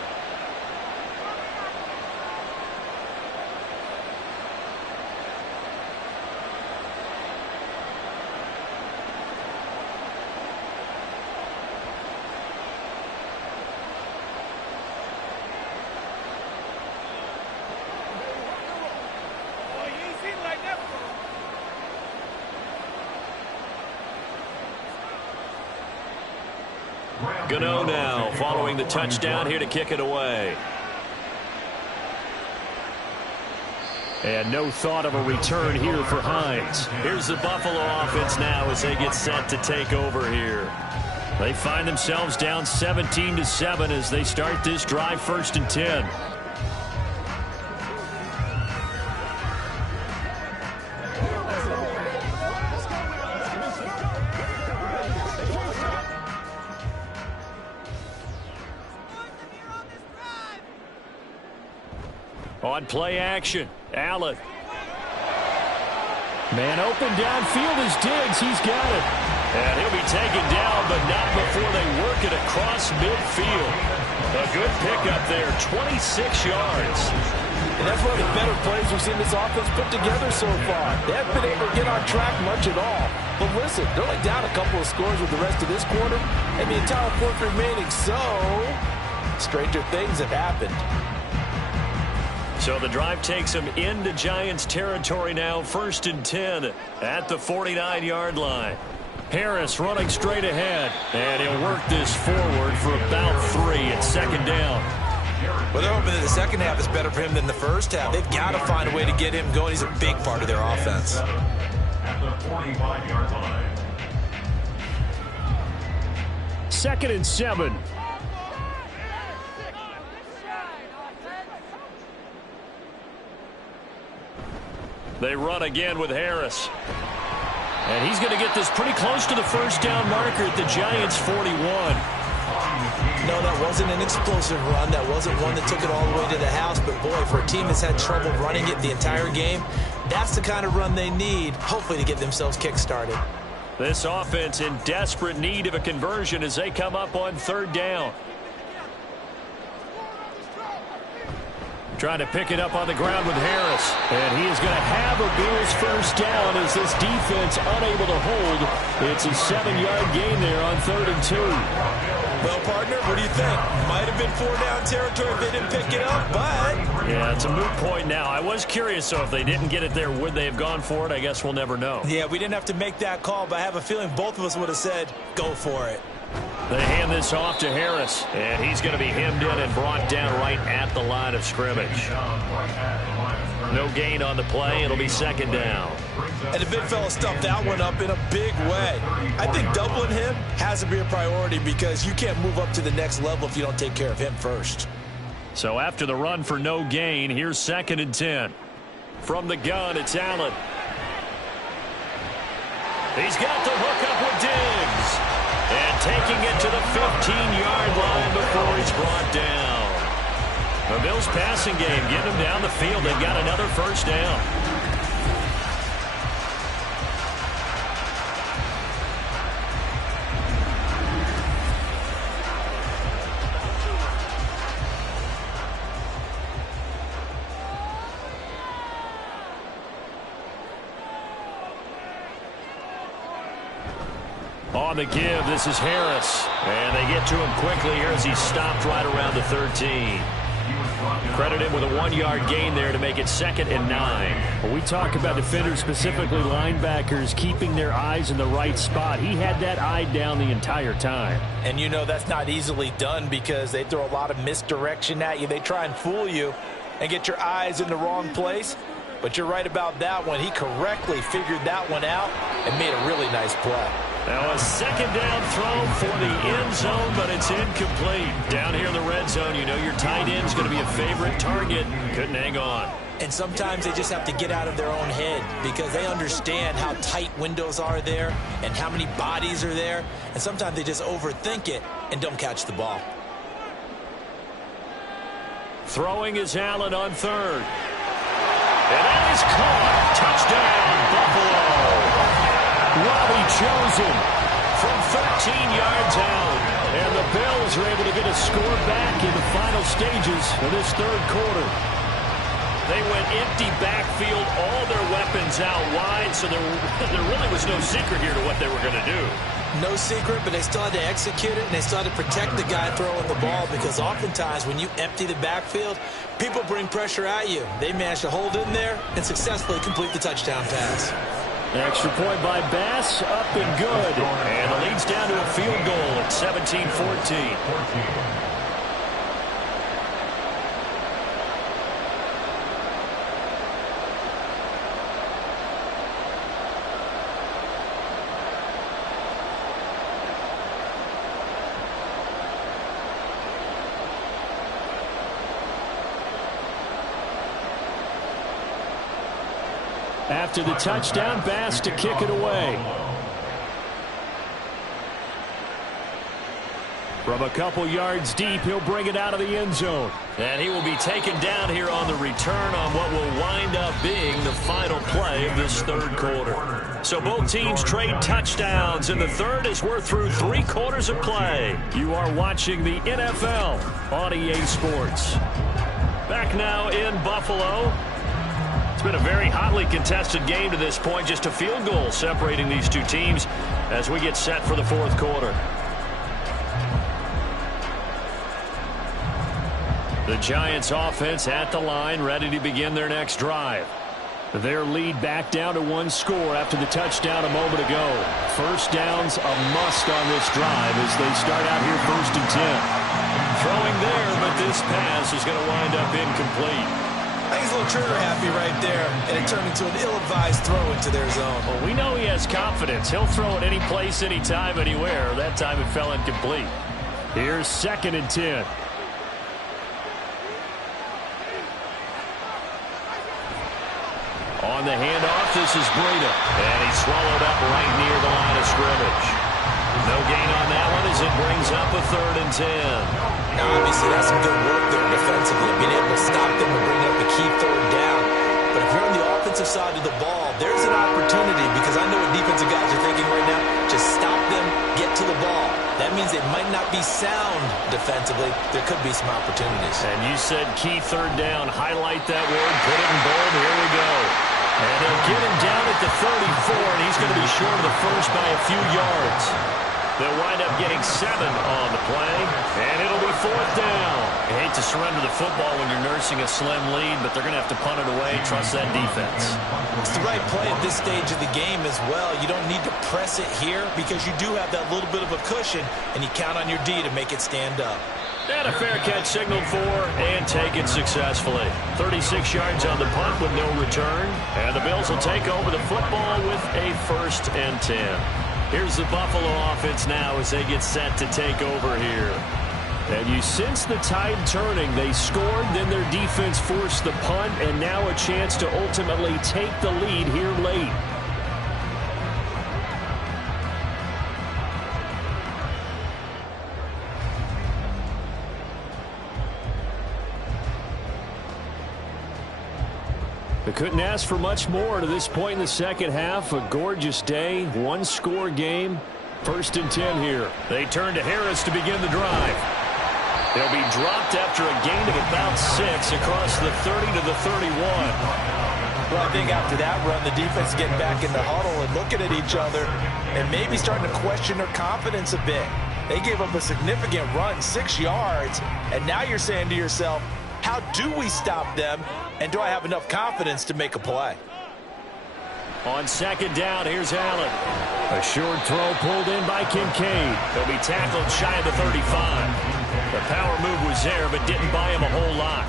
Gano now following the touchdown here to kick it away. And no thought of a return here for Hines. Here's the Buffalo offense now as they get set to take over here. They find themselves down 17-7 as they start this drive 1st and 10. On play action, Allen. Man open downfield is Diggs. He's got it. And he'll be taken down, but not before they work it across midfield. A good pickup there, 26 yards. And that's one of the better plays we've seen this offense put together so far. They haven't been able to get on track much at all. But listen, they're only down a couple of scores with the rest of this quarter, and the entire fourth remaining, so stranger things have happened. So the drive takes them into Giants territory now, 1st and 10 at the 49-yard line. Harris running straight ahead, and he'll work this forward for about 3 at 2nd down. Well, they're hoping that the second half is better for him than the first half. They've got to find a way to get him going. He's a big part of their offense. At the 45-yard line. 2nd and 7. They run again with Harris. And he's going to get this pretty close to the first down marker at the Giants' 41. No, that wasn't an explosive run. That wasn't one that took it all the way to the house. But, boy, for a team that's had trouble running it the entire game, that's the kind of run they need, hopefully, to get themselves kick-started. This offense in desperate need of a conversion as they come up on 3rd down. Trying to pick it up on the ground with Harris. And he is going to have a Bills first down as this defense unable to hold. It's a 7-yard gain there on 3rd and 2. Well, partner, what do you think? Might have been 4-down territory if they didn't pick it up, but... Yeah, it's a moot point now. I was curious, so if they didn't get it there, would they have gone for it? I guess we'll never know. Yeah, we didn't have to make that call, but I have a feeling both of us would have said, go for it. They hand this off to Harris, and he's going to be hemmed in and brought down right at the line of scrimmage. No gain on the play. It'll be 2nd down. And the big fella stuffed that one up in a big way. I think doubling him has to be a priority because you can't move up to the next level if you don't take care of him first. So after the run for no gain, here's 2nd and 10. From the gun, it's Allen. He's got the hook up with Diggs. And taking it to the 15-yard line before he's brought down. The Bills passing game getting them down the field. They've got another first down. On the give, this is Harris. And they get to him quickly here as he's stopped right around the 13. Credit him with a 1-yard gain there to make it 2nd and 9. Well, we talk about defenders, specifically linebackers, keeping their eyes in the right spot. He had that eye down the entire time. And you know that's not easily done because they throw a lot of misdirection at you. They try and fool you and get your eyes in the wrong place. But you're right about that one. He correctly figured that one out and made a really nice play. Now a 2nd down throw for the end zone, but it's incomplete. Down here in the red zone, you know your tight end's going to be a favorite target. Couldn't hang on. And sometimes they just have to get out of their own head because they understand how tight windows are there and how many bodies are there. And sometimes they just overthink it and don't catch the ball. Throwing is Allen on 3rd. And that is caught. Touchdown, Buffalo. Robbie chosen from 13 yards out. And the Bills are able to get a score back in the final stages of this 3rd quarter. They went empty backfield, all their weapons out wide, so there really was no secret here to what they were going to do. No secret, but they still had to execute it, and they still had to protect the guy throwing the ball because oftentimes when you empty the backfield, people bring pressure at you. They managed to hold in there and successfully complete the touchdown pass. Extra point by Bass, up and good. And the lead's down to a field goal at 17-14. After the touchdown, Bass to kick it away. From a couple yards deep, he'll bring it out of the end zone. And he will be taken down here on the return on what will wind up being the final play of this third quarter. So both teams trade touchdowns in the third as we're through 3 quarters of play. You are watching the NFL on EA Sports. Back now in Buffalo. It's been a very hotly contested game to this point. Just a field goal separating these two teams as we get set for the fourth quarter. The Giants offense at the line, ready to begin their next drive. Their lead back down to 1 score after the touchdown a moment ago. First down's a must on this drive as they start out here 1st and 10. Throwing there, but this pass is going to wind up incomplete. I think he's a little trigger happy right there, and it turned into an ill-advised throw into their zone. Well, we know he has confidence. He'll throw it any place, anytime, anywhere. That time it fell incomplete. Here's 2nd and 10. On the handoff, this is Breida. And he's swallowed up right near the line of scrimmage. No gain on that one as it brings up a 3rd and 10. Now, obviously, that's some good work there defensively, being able to stop them and bring up the key 3rd down. But if you're on the offensive side of the ball, there's an opportunity, because I know what defensive guys are thinking right now. Just stop them, get to the ball. That means they might not be sound defensively. There could be some opportunities. And you said key 3rd down. Highlight that word. Put it in bold. Here we go. And they'll get him down at the 34, and he's going to be short of the first by a few yards. They'll wind up getting 7 on the play, and it'll be 4th down. You hate to surrender the football when you're nursing a slim lead, but they're going to have to punt it away. Trust that defense. It's the right play at this stage of the game as well. You don't need to press it here because you do have that little bit of a cushion, and you count on your D to make it stand up. And a fair catch signaled for and taken successfully. 36 yards on the punt with no return. And the Bills will take over the football with a 1st and 10. Here's the Buffalo offense now as they get set to take over here. And you sense the tide turning. They scored, then their defense forced the punt, and now a chance to ultimately take the lead here late. They couldn't ask for much more to this point in the second half. A gorgeous day, 1-score game. 1st and 10 here. They turn to Harris to begin the drive. They'll be dropped after a gain of about 6 across the 30 to the 31. Well, I think after that run, the defense is getting back in the huddle and looking at each other and maybe starting to question their confidence a bit. They gave up a significant run, 6 yards, and now you're saying to yourself, how do we stop them, and do I have enough confidence to make a play? On 2nd down, here's Allen. A short throw pulled in by Kincaid. He'll be tackled shy of the 35. The power move was there, but didn't buy him a whole lot.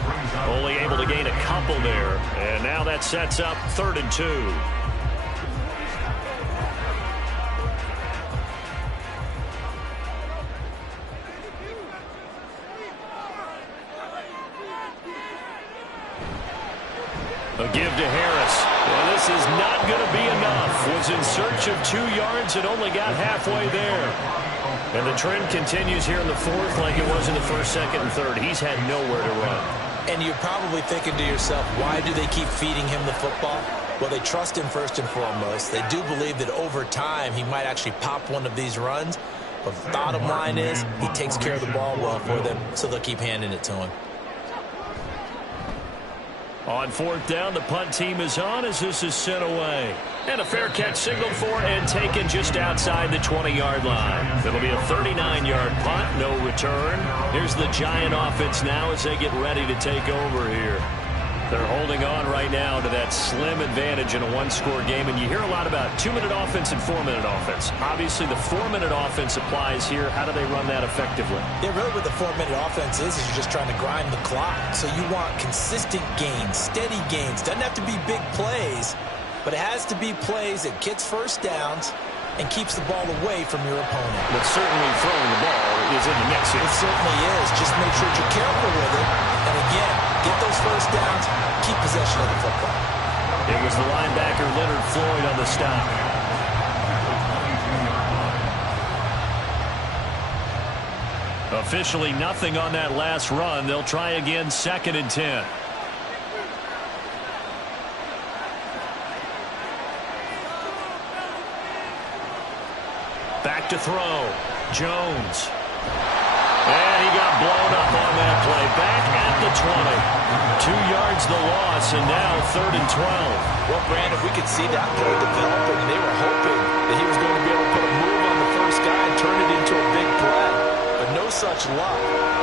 Only able to gain a couple there. And now that sets up 3rd and 2. A give to Harris. Well, this is not going to be enough. Was in search of 2 yards and only got halfway there. And the trend continues here in the 4th like it was in the 1st, 2nd, and 3rd. He's had nowhere to run. And you're probably thinking to yourself, why do they keep feeding him the football? Well, they trust him first and foremost. They do believe that over time he might actually pop one of these runs. But the bottom line is he takes care of the ball well for them, so they'll keep handing it to him. On 4th down, the punt team is on as this is sent away. And a fair catch signaled for and taken just outside the 20-yard line. It'll be a 39-yard punt, no return. Here's the Giant offense now as they get ready to take over here. They're holding on right now to that slim advantage in a 1-score game. And you hear a lot about 2-minute offense and 4-minute offense. Obviously, the 4-minute offense applies here. How do they run that effectively? Yeah, really what the 4-minute offense is you're just trying to grind the clock. So you want consistent gains, steady gains. Doesn't have to be big plays, but it has to be plays that gets first downs and keeps the ball away from your opponent. But certainly throwing the ball is in the mix here. It certainly is. Just make sure you're careful with it. And again, get those first downs, keep possession of the football. It was the linebacker Leonard Floyd on the stop. Officially nothing on that last run. They'll try again, 2nd and 10. Back to throw. Jones. And he got blown up on that play. Back at the 20. 2 yards the loss, and now 3rd and 12. Well, Brandon, we could see that play developing, and they were hoping that he was going to be able to put a move on the first guy and turn it into a big play. But no such luck.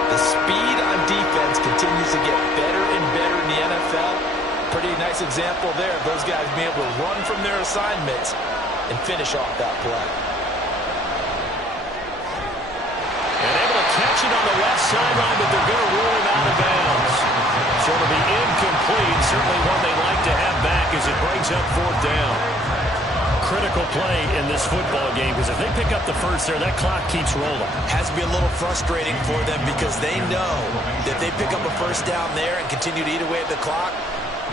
The speed on defense continues to get better and better in the NFL. Pretty nice example there of those guys being able to run from their assignments and finish off that play. Catch it on the left sideline, but they're going to rule him out of bounds. So it'll be incomplete. Certainly one they like to have back as it brings up 4th down. Critical play in this football game, because if they pick up the first there, that clock keeps rolling. Has to be a little frustrating for them because they know that if they pick up a first down there and continue to eat away at the clock,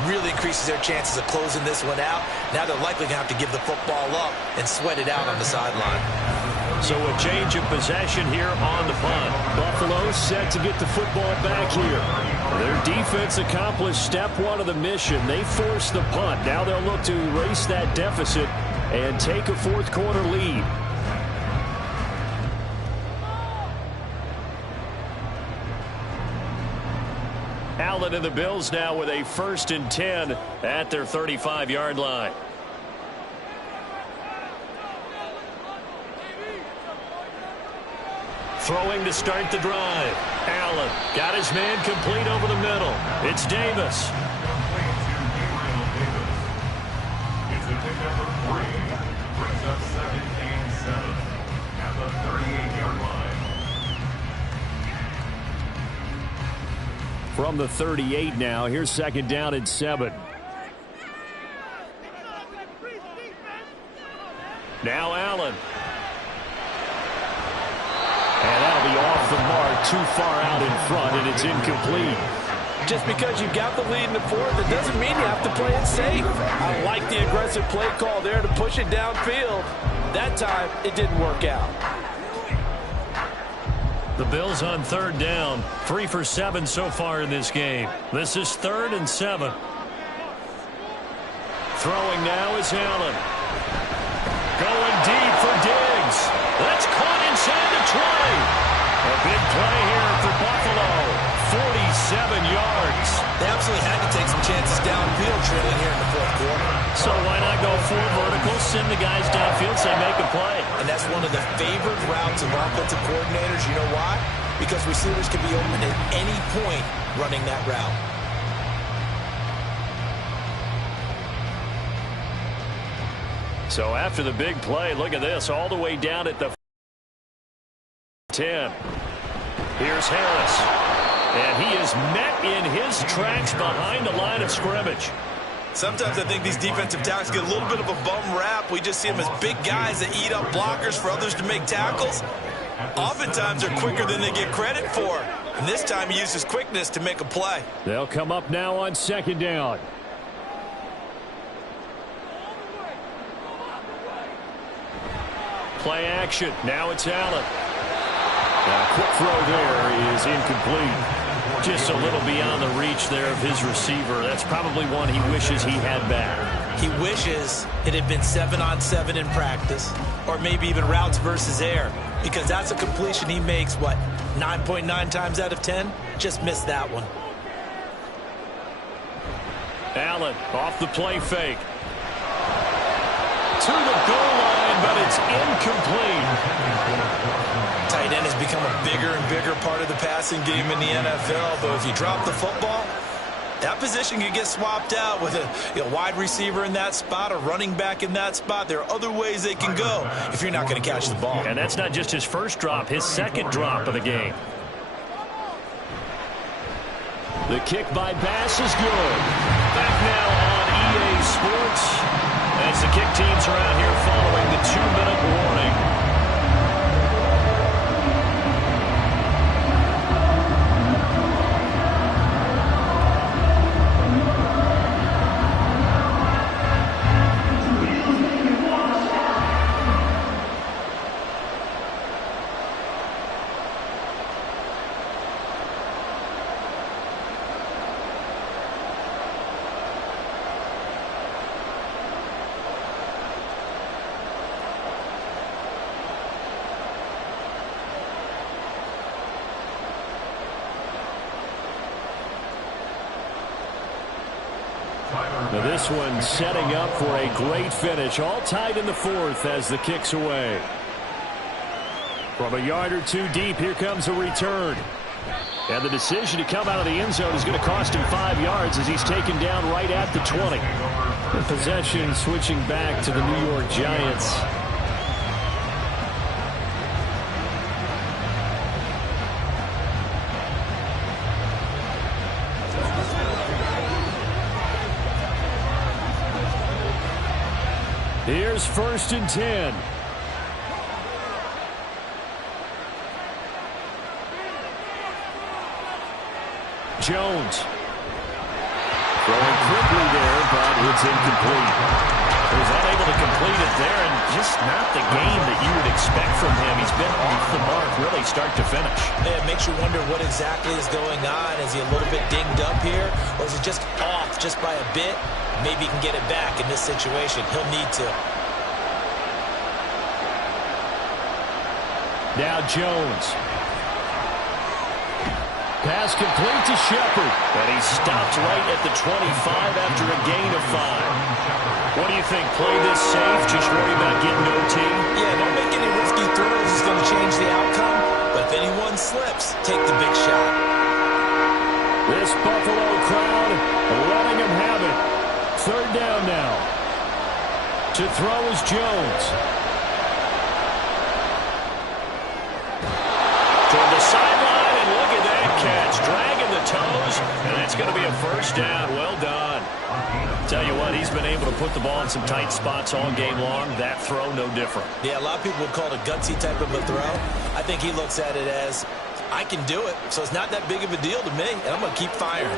really increases their chances of closing this one out. Now they're likely going to have to give the football up and sweat it out on the sideline. So a change of possession here on the punt. Buffalo set to get the football back here. Their defense accomplished step 1 of the mission. They forced the punt. Now they'll look to erase that deficit and take a 4th quarter lead. Allen and the Bills now with a 1st and 10 at their 35-yard line. Throwing to start the drive. Allen got his man complete over the middle. It's Davis. It's a pickup of 3. Brings up 2nd and 7 at the 38-yard line. From the 38 now, here's 2nd down and 7. Now Allen. And that'll be off the mark, too far out in front, and it's incomplete. Just because you got the lead in the 4th, it doesn't mean you have to play it safe. I like the aggressive play call there to push it downfield. That time, it didn't work out. The Bills on 3rd down, 3 for 7 so far in this game. This is 3rd and 7. Throwing now is Allen. Going deep for Diggs. That's caught inside the 20. A big play here for Buffalo. 47 yards. They absolutely had to take some chances downfield trailing here in the 4th quarter. So why not go 4 verticals, send the guys downfield, say make a play. And that's one of the favored routes of offensive coordinators. You know why? Because receivers can be open at any point running that route. So after the big play, look at this, all the way down at the 10. Here's Harris. And he is met in his tracks behind the line of scrimmage. Sometimes I think these defensive tackles get a little bit of a bum rap. We just see them as big guys that eat up blockers for others to make tackles. Oftentimes they're quicker than they get credit for. And this time he used his quickness to make a play. They'll come up now on 2nd down. Play action. Now it's Allen. A quick throw there is incomplete. Just a little beyond the reach there of his receiver. That's probably one he wishes he had back. He wishes it had been 7-on-7 in practice, or maybe even routes versus air, because that's a completion he makes, what, 9.9 times out of 10? Just missed that one. Allen off the play fake. To the goal line, but it's incomplete. Tight end has become a bigger and bigger part of the passing game in the NFL, though if you drop the football, that position can get swapped out with a wide receiver in that spot, a running back in that spot. There are other ways they can go if you're not going to catch the ball. And that's not just his first drop, his second drop of the game. The kick by Bass is good. Back now on EA Sports as the kick teams are out here following the 2-minute warning. Now this one setting up for a great finish. All tied in the fourth as the kick's away. From a yard or two deep, here comes a return. And the decision to come out of the end zone is going to cost him 5 yards as he's taken down right at the 20. The possession switching back to the New York Giants. Here's 1st and 10. Jones. Throwing quickly there, but it's incomplete. He was unable to complete it there, and just not the game that you would expect from him. He's been off the mark really start to finish. Yeah, it makes you wonder what exactly is going on. Is he a little bit dinged up here, or is he just off just by a bit? Maybe he can get it back in this situation. He'll need to. Now Jones. Pass complete to Shepard. And he's stopped right at the 25 after a gain of 5. What do you think? Play this safe? Just worry about getting OT? Yeah, don't make any risky throws. It's going to change the outcome. But if anyone slips, take the big shot. This Buffalo crowd letting him have it. 3rd down now. To throw is Jones. Toward the sideline, and look at that catch. Dragging the toes, and it's going to be a 1st down. Well done. Tell you what, he's been able to put the ball in some tight spots all game long. That throw, no different. Yeah, a lot of people would call it a gutsy type of a throw. I think he looks at it as, I can do it, so it's not that big of a deal to me, and I'm going to keep firing.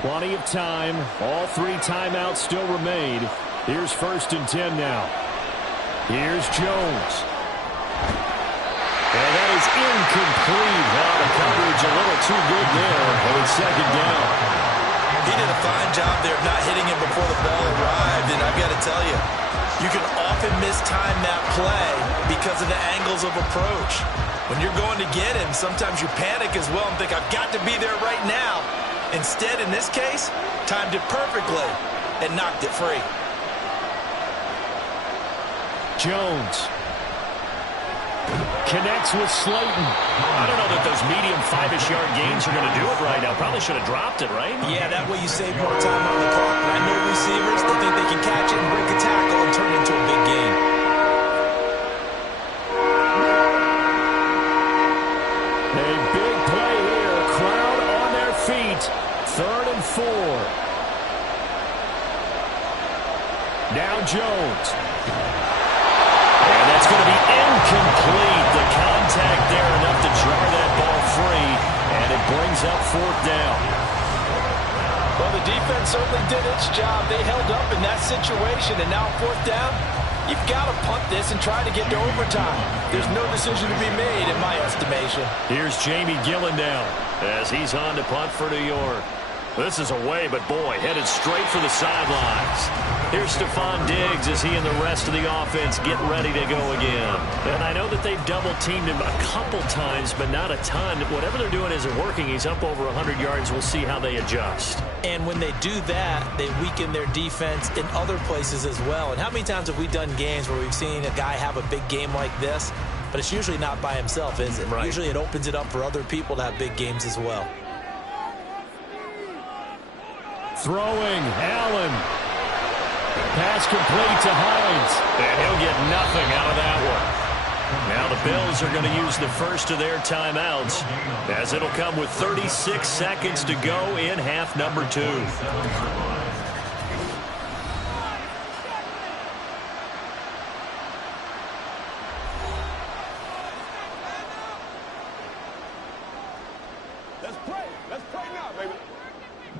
Plenty of time. All 3 timeouts still remain. Here's 1st and 10 now. Here's Jones. And that is incomplete. Well, the coverage a little too good there. And it's 2nd down. He did a fine job there of not hitting him before the ball arrived, and I've got to tell you, you can often mistime that play because of the angles of approach. When you're going to get him, sometimes you panic as well and think, I've got to be there right now. Instead, in this case, timed it perfectly and knocked it free. Jones connects with Slayton. I don't know that those medium 5-ish yard gains are going to do it right now. Probably should have dropped it, right? Yeah, that way you save more time on the clock. But I know receivers, they think they can catch it and break a tackle and turn it into a big gain. A big play here. Crowd on their feet. 3rd and 4. Now Jones. And that's going to be incomplete. The contact there enough to jar that ball free, and it brings up 4th down. Well, the defense certainly did its job. They held up in that situation, and now 4th down, you've got to punt this and try to get to overtime. There's no decision to be made in my estimation. Here's Jamie Gillen down as he's on to punt for New York. This is away, but boy, headed straight for the sidelines. Here's Stephon Diggs as he and the rest of the offense get ready to go again. And I know that they've double-teamed him a couple times, but not a ton. Whatever they're doing isn't working. He's up over 100 yards. We'll see how they adjust. And when they do that, they weaken their defense in other places as well. And how many times have we done games where we've seen a guy have a big game like this? But it's usually not by himself, is it? Right. Usually it opens it up for other people to have big games as well. Throwing, Allen. Pass complete to Hines. And he'll get nothing out of that one. Now the Bills are going to use the first of their timeouts, as it'll come with 36 seconds to go in half number 2.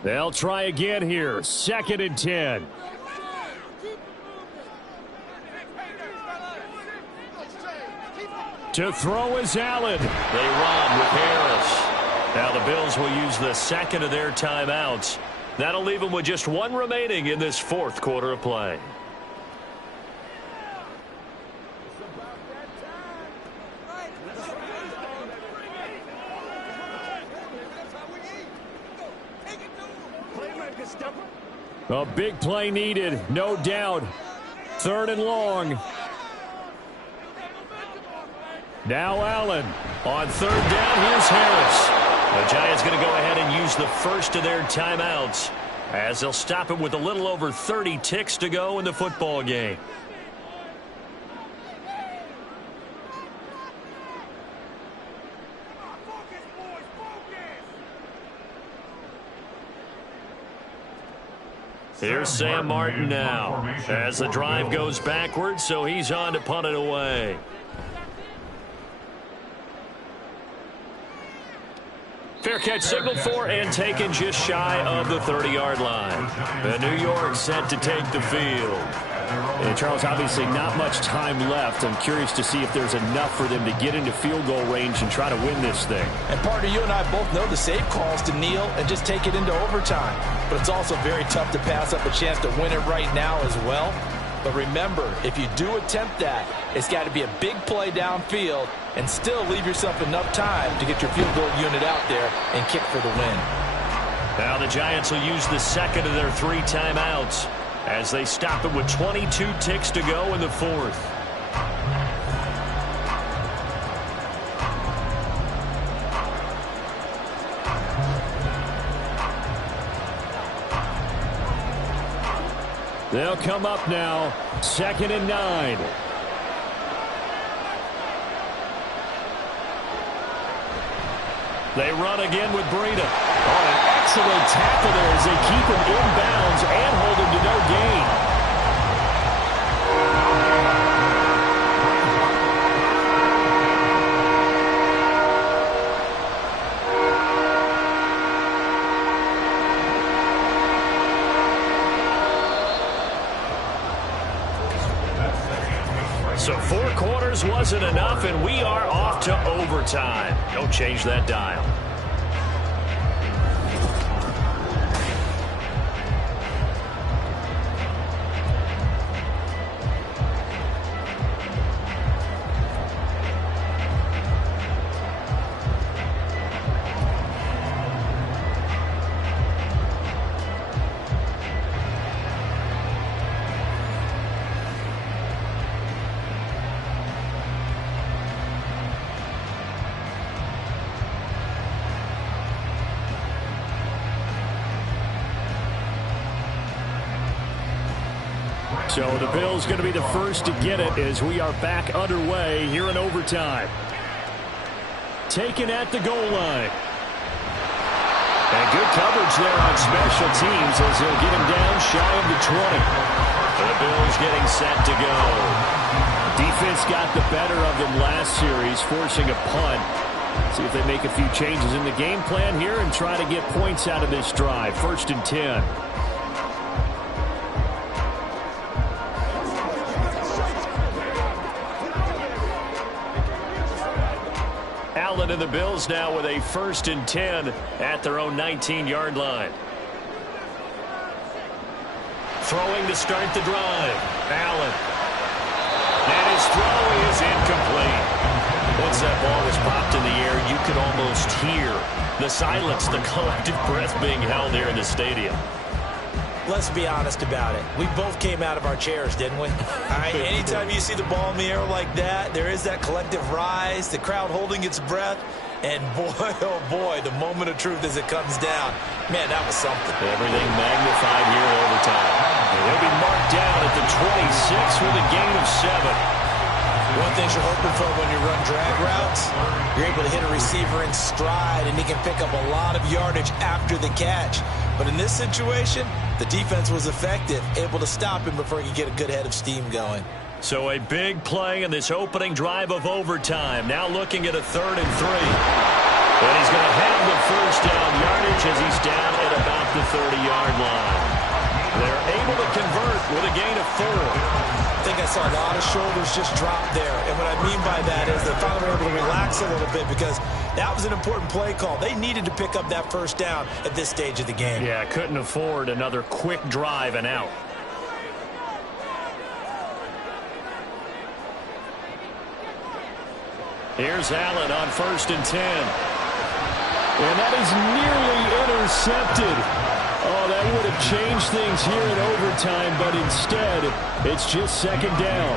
They'll try again here. 2nd and 10. To throw is Allen. They run with Harris. Now the Bills will use the second of their timeouts. That'll leave them with just 1 remaining in this 4th quarter of play. A big play needed, no doubt. 3rd and long. Now Allen. On 3rd down, here's Harris. The Giants going to go ahead and use the first of their timeouts, as they'll stop it with a little over 30 ticks to go in the football game. Here's Sam Martin now, as the drive goes backwards, so he's on to punt it away. Fair catch signaled for and taken just shy of the 30-yard line. The New York set to take the field. And Charles, obviously not much time left. I'm curious to see if there's enough for them to get into field goal range and try to win this thing. And partner, you and I both know the safe calls to kneel and just take it into overtime. But it's also very tough to pass up a chance to win it right now as well. But remember, if you do attempt that, it's got to be a big play downfield and still leave yourself enough time to get your field goal unit out there and kick for the win. Now the Giants will use the second of their 3 timeouts as they stop it with 22 ticks to go in the 4th. They'll come up now, 2nd and 9. They run again with Breida. Oh, an excellent tackle there as they keep him inbounds and hold him to no gain. So 4 quarters wasn't enough, and we are off to overtime. Don't change that dial. So the Bills going to be the first to get it as we are back underway here in overtime. Taken at the goal line. And good coverage there on special teams as they'll get him down shy of the 20. The Bills getting set to go. Defense got the better of them last series, forcing a punt. See if they make a few changes in the game plan here and try to get points out of this drive. 1st and 10. Allen and the Bills now with a 1st and 10 at their own 19-yard line. Throwing to start the drive. Allen. And his throw is incomplete. Once that ball was popped in the air, you could almost hear the silence, the collective breath being held here in the stadium. Let's be honest about it. We both came out of our chairs, didn't we? All right, anytime you see the ball in the air like that, there is that collective rise, the crowd holding its breath, and boy, oh boy, the moment of truth as it comes down. Man, that was something. Everything magnified here in overtime. He'll be marked down at the 26 with a gain of 7. One thing you're hoping for when you run drag routes, you're able to hit a receiver in stride, and he can pick up a lot of yardage after the catch. But in this situation, the defense was effective, able to stop him before he could get a good head of steam going. So a big play in this opening drive of overtime. Now looking at a 3rd and 3. And he's going to have the first down yardage as he's down at about the 30-yard line. They're able to convert with a gain of 4. I think I saw a lot of shoulders just drop there. And what I mean by that is they finally were able to relax a little bit because that was an important play call. They needed to pick up that first down at this stage of the game. Yeah, couldn't afford another quick drive and out. Here's Allen on 1st and 10. And that is nearly intercepted. Oh, that would have changed things here in overtime, but instead, it's just second down.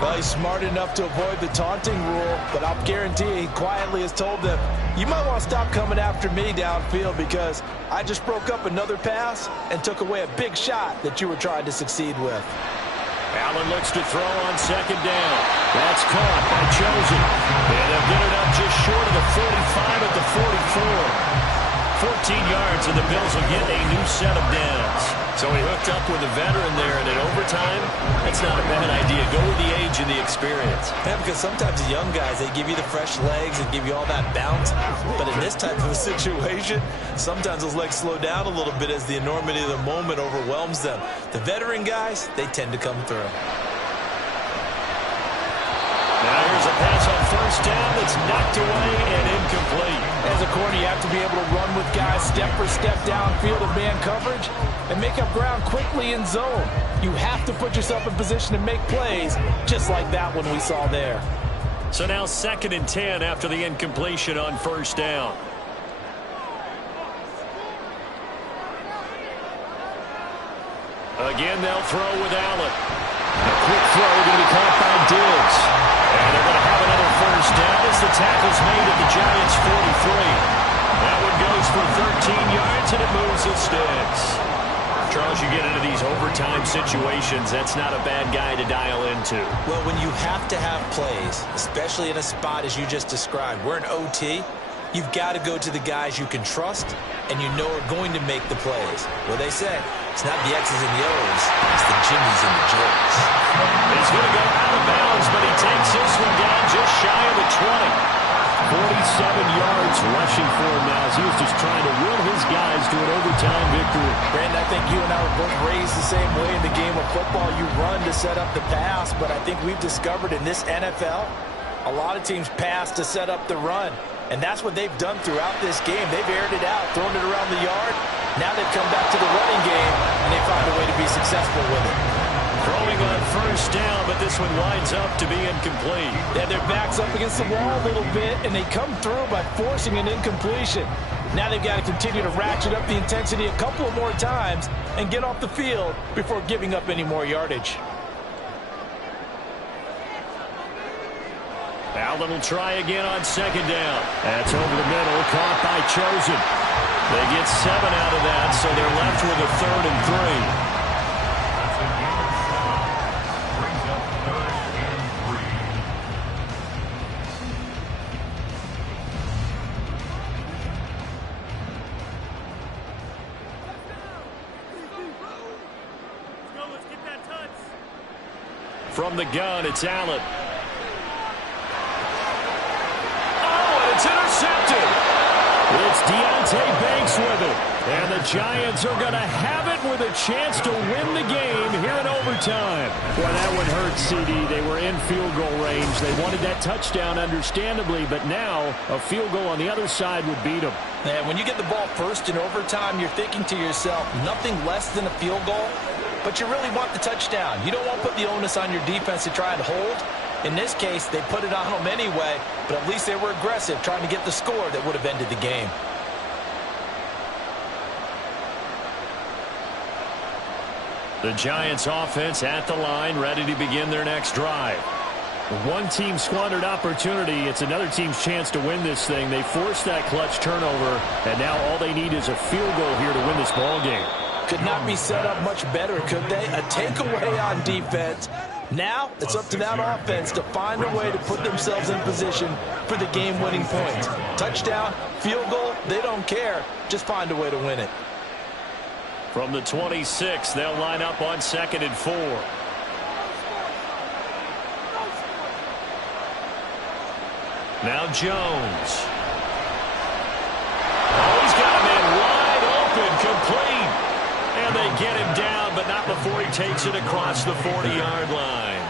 Well, he's smart enough to avoid the taunting rule, but I'll guarantee he quietly has told them, you might want to stop coming after me downfield because I just broke up another pass and took away a big shot that you were trying to succeed with. Allen looks to throw on second down. That's caught by Chosen. And they'll get it up just short of the 45 at the 44. 14 yards, and the Bills will get a new set of downs. So he hooked up with a veteran there, and in overtime, that's not a bad idea. Go with the age and the experience. Yeah, because sometimes the young guys, they give you the fresh legs and give you all that bounce. But in this type of a situation, sometimes those legs slow down a little bit as the enormity of the moment overwhelms them. The veteran guys, they tend to come through. Now here's a pass on first down that's knocked away and incomplete. As a corner, you have to be able to run with guys step for step downfield in man coverage and make up ground quickly in zone. You have to put yourself in position to make plays, just like that one we saw there. So now 2nd and 10 after the incompletion on first down. Again, they'll throw with Allen. A quick throw going to be caught by Diggs. And they're going to have another first down as the tackle's made at the Giants' 43. That one goes for 13 yards, and it moves the sticks. Charles, you get into these overtime situations, that's not a bad guy to dial into. Well, when you have to have plays, especially in a spot as you just described, we're in OT, you've got to go to the guys you can trust and you know are going to make the plays. Well, they say, it's not the X's and the O's, it's the Jimmies and the Joes. He's going to go out of bounds, but he takes this one down just shy of the 20. 47 yards rushing for him now as he was just trying to will his guys to an overtime victory. Brandon, I think you and I were both raised the same way in the game of football. You run to set up the pass, but I think we've discovered in this NFL, a lot of teams pass to set up the run. And that's what they've done throughout this game. They've aired it out, thrown it around the yard. Now they've come back to the running game, and they find a way to be successful with it. Throwing on first down, but this one winds up to be incomplete. Yeah, their back's up against the wall a little bit, and they come through by forcing an incompletion. Now they've got to continue to ratchet up the intensity a couple of more times and get off the field before giving up any more yardage. Allen will try again on second down. That's over the middle, caught by Chosen. They get 7 out of that, so they're left with a 3rd and 3. From the gun, it's Allen. Oh, and it's intercepted. It's Deontay Banks with it. And the Giants are going to have it with a chance to win the game here in overtime. Well, that one hurt, CD. They were in field goal range. They wanted that touchdown, understandably, but now a field goal on the other side would beat them. And when you get the ball first in overtime, you're thinking to yourself, nothing less than a field goal. But you really want the touchdown. You don't want to put the onus on your defense to try and hold. In this case, they put it on them anyway, but at least they were aggressive, trying to get the score that would have ended the game. The Giants offense at the line, ready to begin their next drive. One team squandered opportunity. It's another team's chance to win this thing. They forced that clutch turnover, and now all they need is a field goal here to win this ball game. Could not be set up much better, could they? A takeaway on defense. Now it's up to that offense to find a way to put themselves in position for the game-winning points. Touchdown, field goal, they don't care. Just find a way to win it. From the 26, they'll line up on 2nd and 4. Now Jones. Oh, he's got a man wide open, complete. And they get him down, but not before he takes it across the 40-yard line.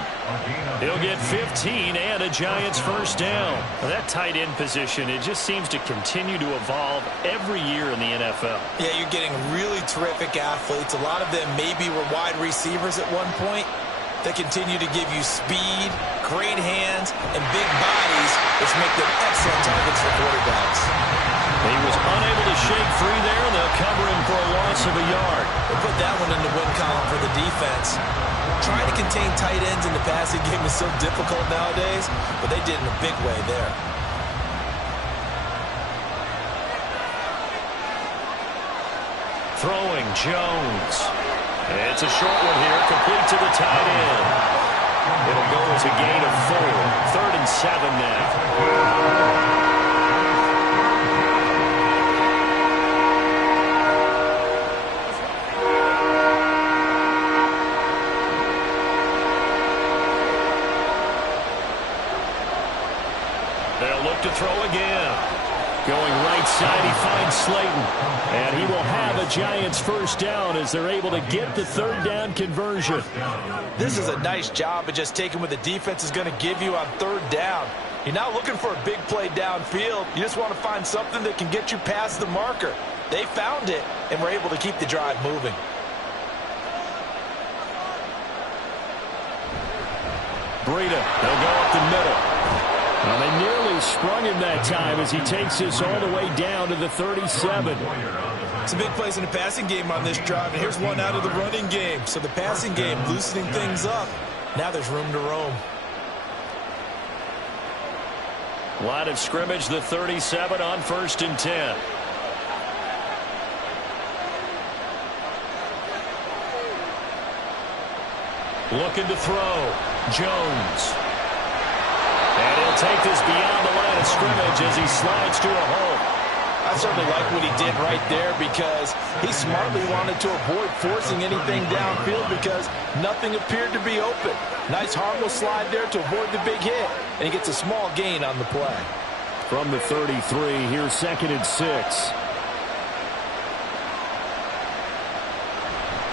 He'll get 15 and a Giants first down. Well, that tight end position, it just seems to continue to evolve every year in the NFL. Yeah, you're getting really terrific athletes. A lot of them maybe were wide receivers at one point. They continue to give you speed, great hands, and big bodies, which make them excellent targets for quarterbacks. He was unable to shake free there. They'll cover him for a loss of a yard. They put that one in the win column for the defense. Trying to contain tight ends in the passing game is so difficult nowadays, but they did in a big way there. Throwing Jones. It's a short one here, complete to the tight end. It'll go as a gain of 4. 3rd and 7 now. They'll look to throw again. Going right side, he finds Slayton. And he will have a Giants first down as they're able to get the 3rd down conversion. This is a nice job of just taking what the defense is going to give you on 3rd down. You're not looking for a big play downfield. You just want to find something that can get you past the marker. They found it and were able to keep the drive moving. Breida, they'll go up the middle. Well, they nearly sprung him that time as he takes this all the way down to the 37. Some big plays in the passing game on this drive, and here's one out of the running game. So the passing game loosening things up. Now there's room to roam. Line of scrimmage, the 37 on 1st and 10. Looking to throw. Jones. And he'll take this beyond the line of scrimmage as he slides to a hole. I certainly like what he did right there because he smartly wanted to avoid forcing anything downfield because nothing appeared to be open. Nice harmless slide there to avoid the big hit, and he gets a small gain on the play. From the 33, here's 2nd and 6.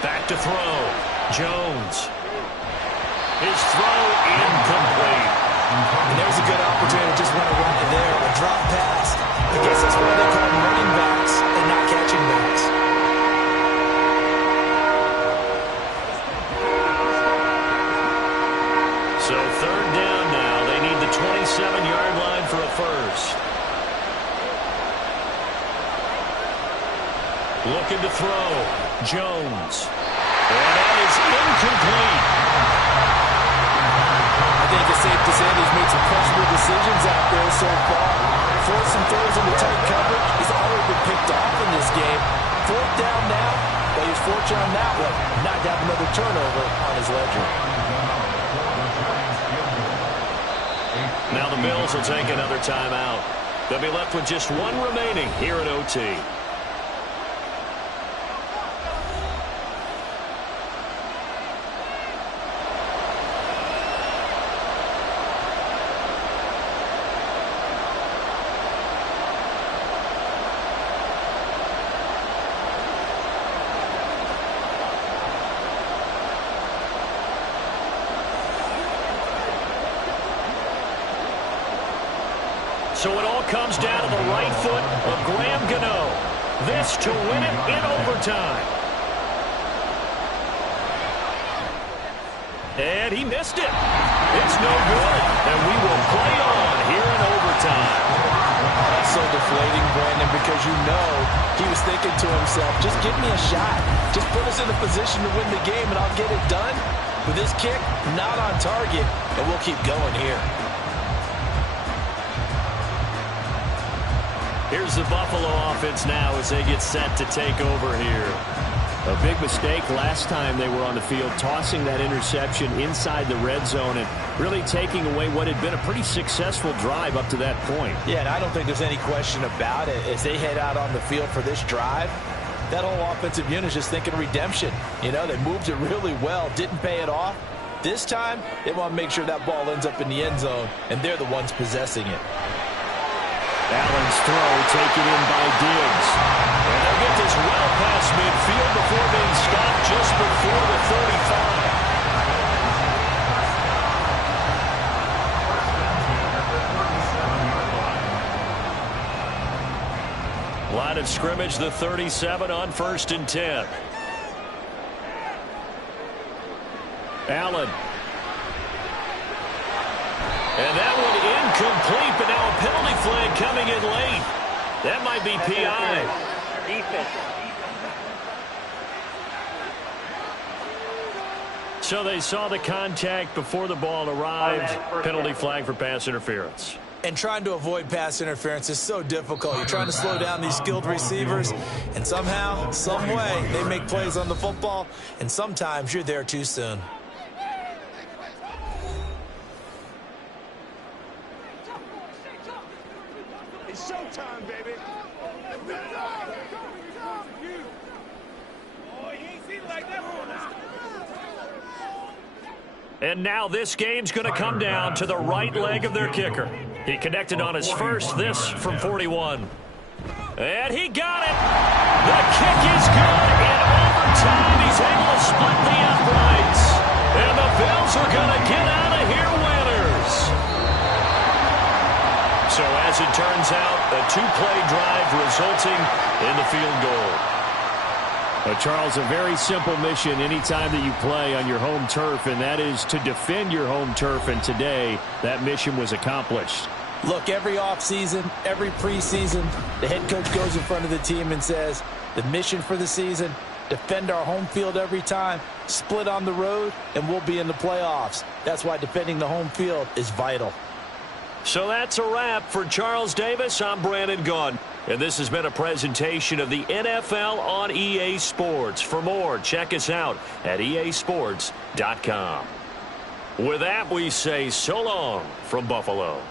Back to throw. Jones. His throw incomplete. And there's a good opportunity. Just went around there. A drop pass. I guess that's why they call them running backs and not catching backs. So 3rd down now. They need the 27-yard line for a first. Looking to throw. Jones. And that is incomplete. I think it's safe to say he's made some questionable decisions out there so far. Forcing throws into tight coverage. He's already been picked off in this game. 4th down now, but he's fortunate on that one not to have another turnover on his ledger. Now the Bills will take another timeout. They'll be left with just one remaining here at OT. So it all comes down to the right foot of Graham Gano. This to win it in overtime. And he missed it. It's no good. And we will play on here in overtime. That's so deflating, Brandon, because you know he was thinking to himself, just give me a shot. Just put us in a position to win the game and I'll get it done. With this kick, not on target, and we'll keep going here. Here's the Buffalo offense now as they get set to take over here. A big mistake last time they were on the field, tossing that interception inside the red zone and really taking away what had been a pretty successful drive up to that point. Yeah, and I don't think there's any question about it. As they head out on the field for this drive, that whole offensive unit is just thinking redemption. You know, they moved it really well, didn't pay it off. This time, they want to make sure that ball ends up in the end zone, and they're the ones possessing it. Allen's throw taken in by Diggs. And they'll get this well past midfield before being stopped just before the 35. Line of scrimmage, the 37 on 1st and 10. Allen. And that one incomplete, but now a penalty flag coming in late. That might be PI. Defense. So they saw the contact before the ball arrived. Penalty flag for pass interference. And trying to avoid pass interference is so difficult. You're trying to slow down these skilled receivers, and somehow, some way, they make plays on the football, and sometimes you're there too soon. It's showtime, baby. And now this game's going to come down to the right leg of their kicker. He connected on his first, this from 41. And he got it. The kick is good. In overtime, he's able to split the uprights. And the Bills are going to get out of here winners. So as it turns out, a two-play drive resulting in the field goal. Charles, a very simple mission anytime that you play on your home turf, and that is to defend your home turf, and today that mission was accomplished. Look, every offseason, every preseason, the head coach goes in front of the team and says, the mission for the season, defend our home field every time, split on the road, and we'll be in the playoffs. That's why defending the home field is vital. So that's a wrap for Charles Davis. I'm Brandon Gaudin. And this has been a presentation of the NFL on EA Sports. For more, check us out at easports.com. With that, we say so long from Buffalo.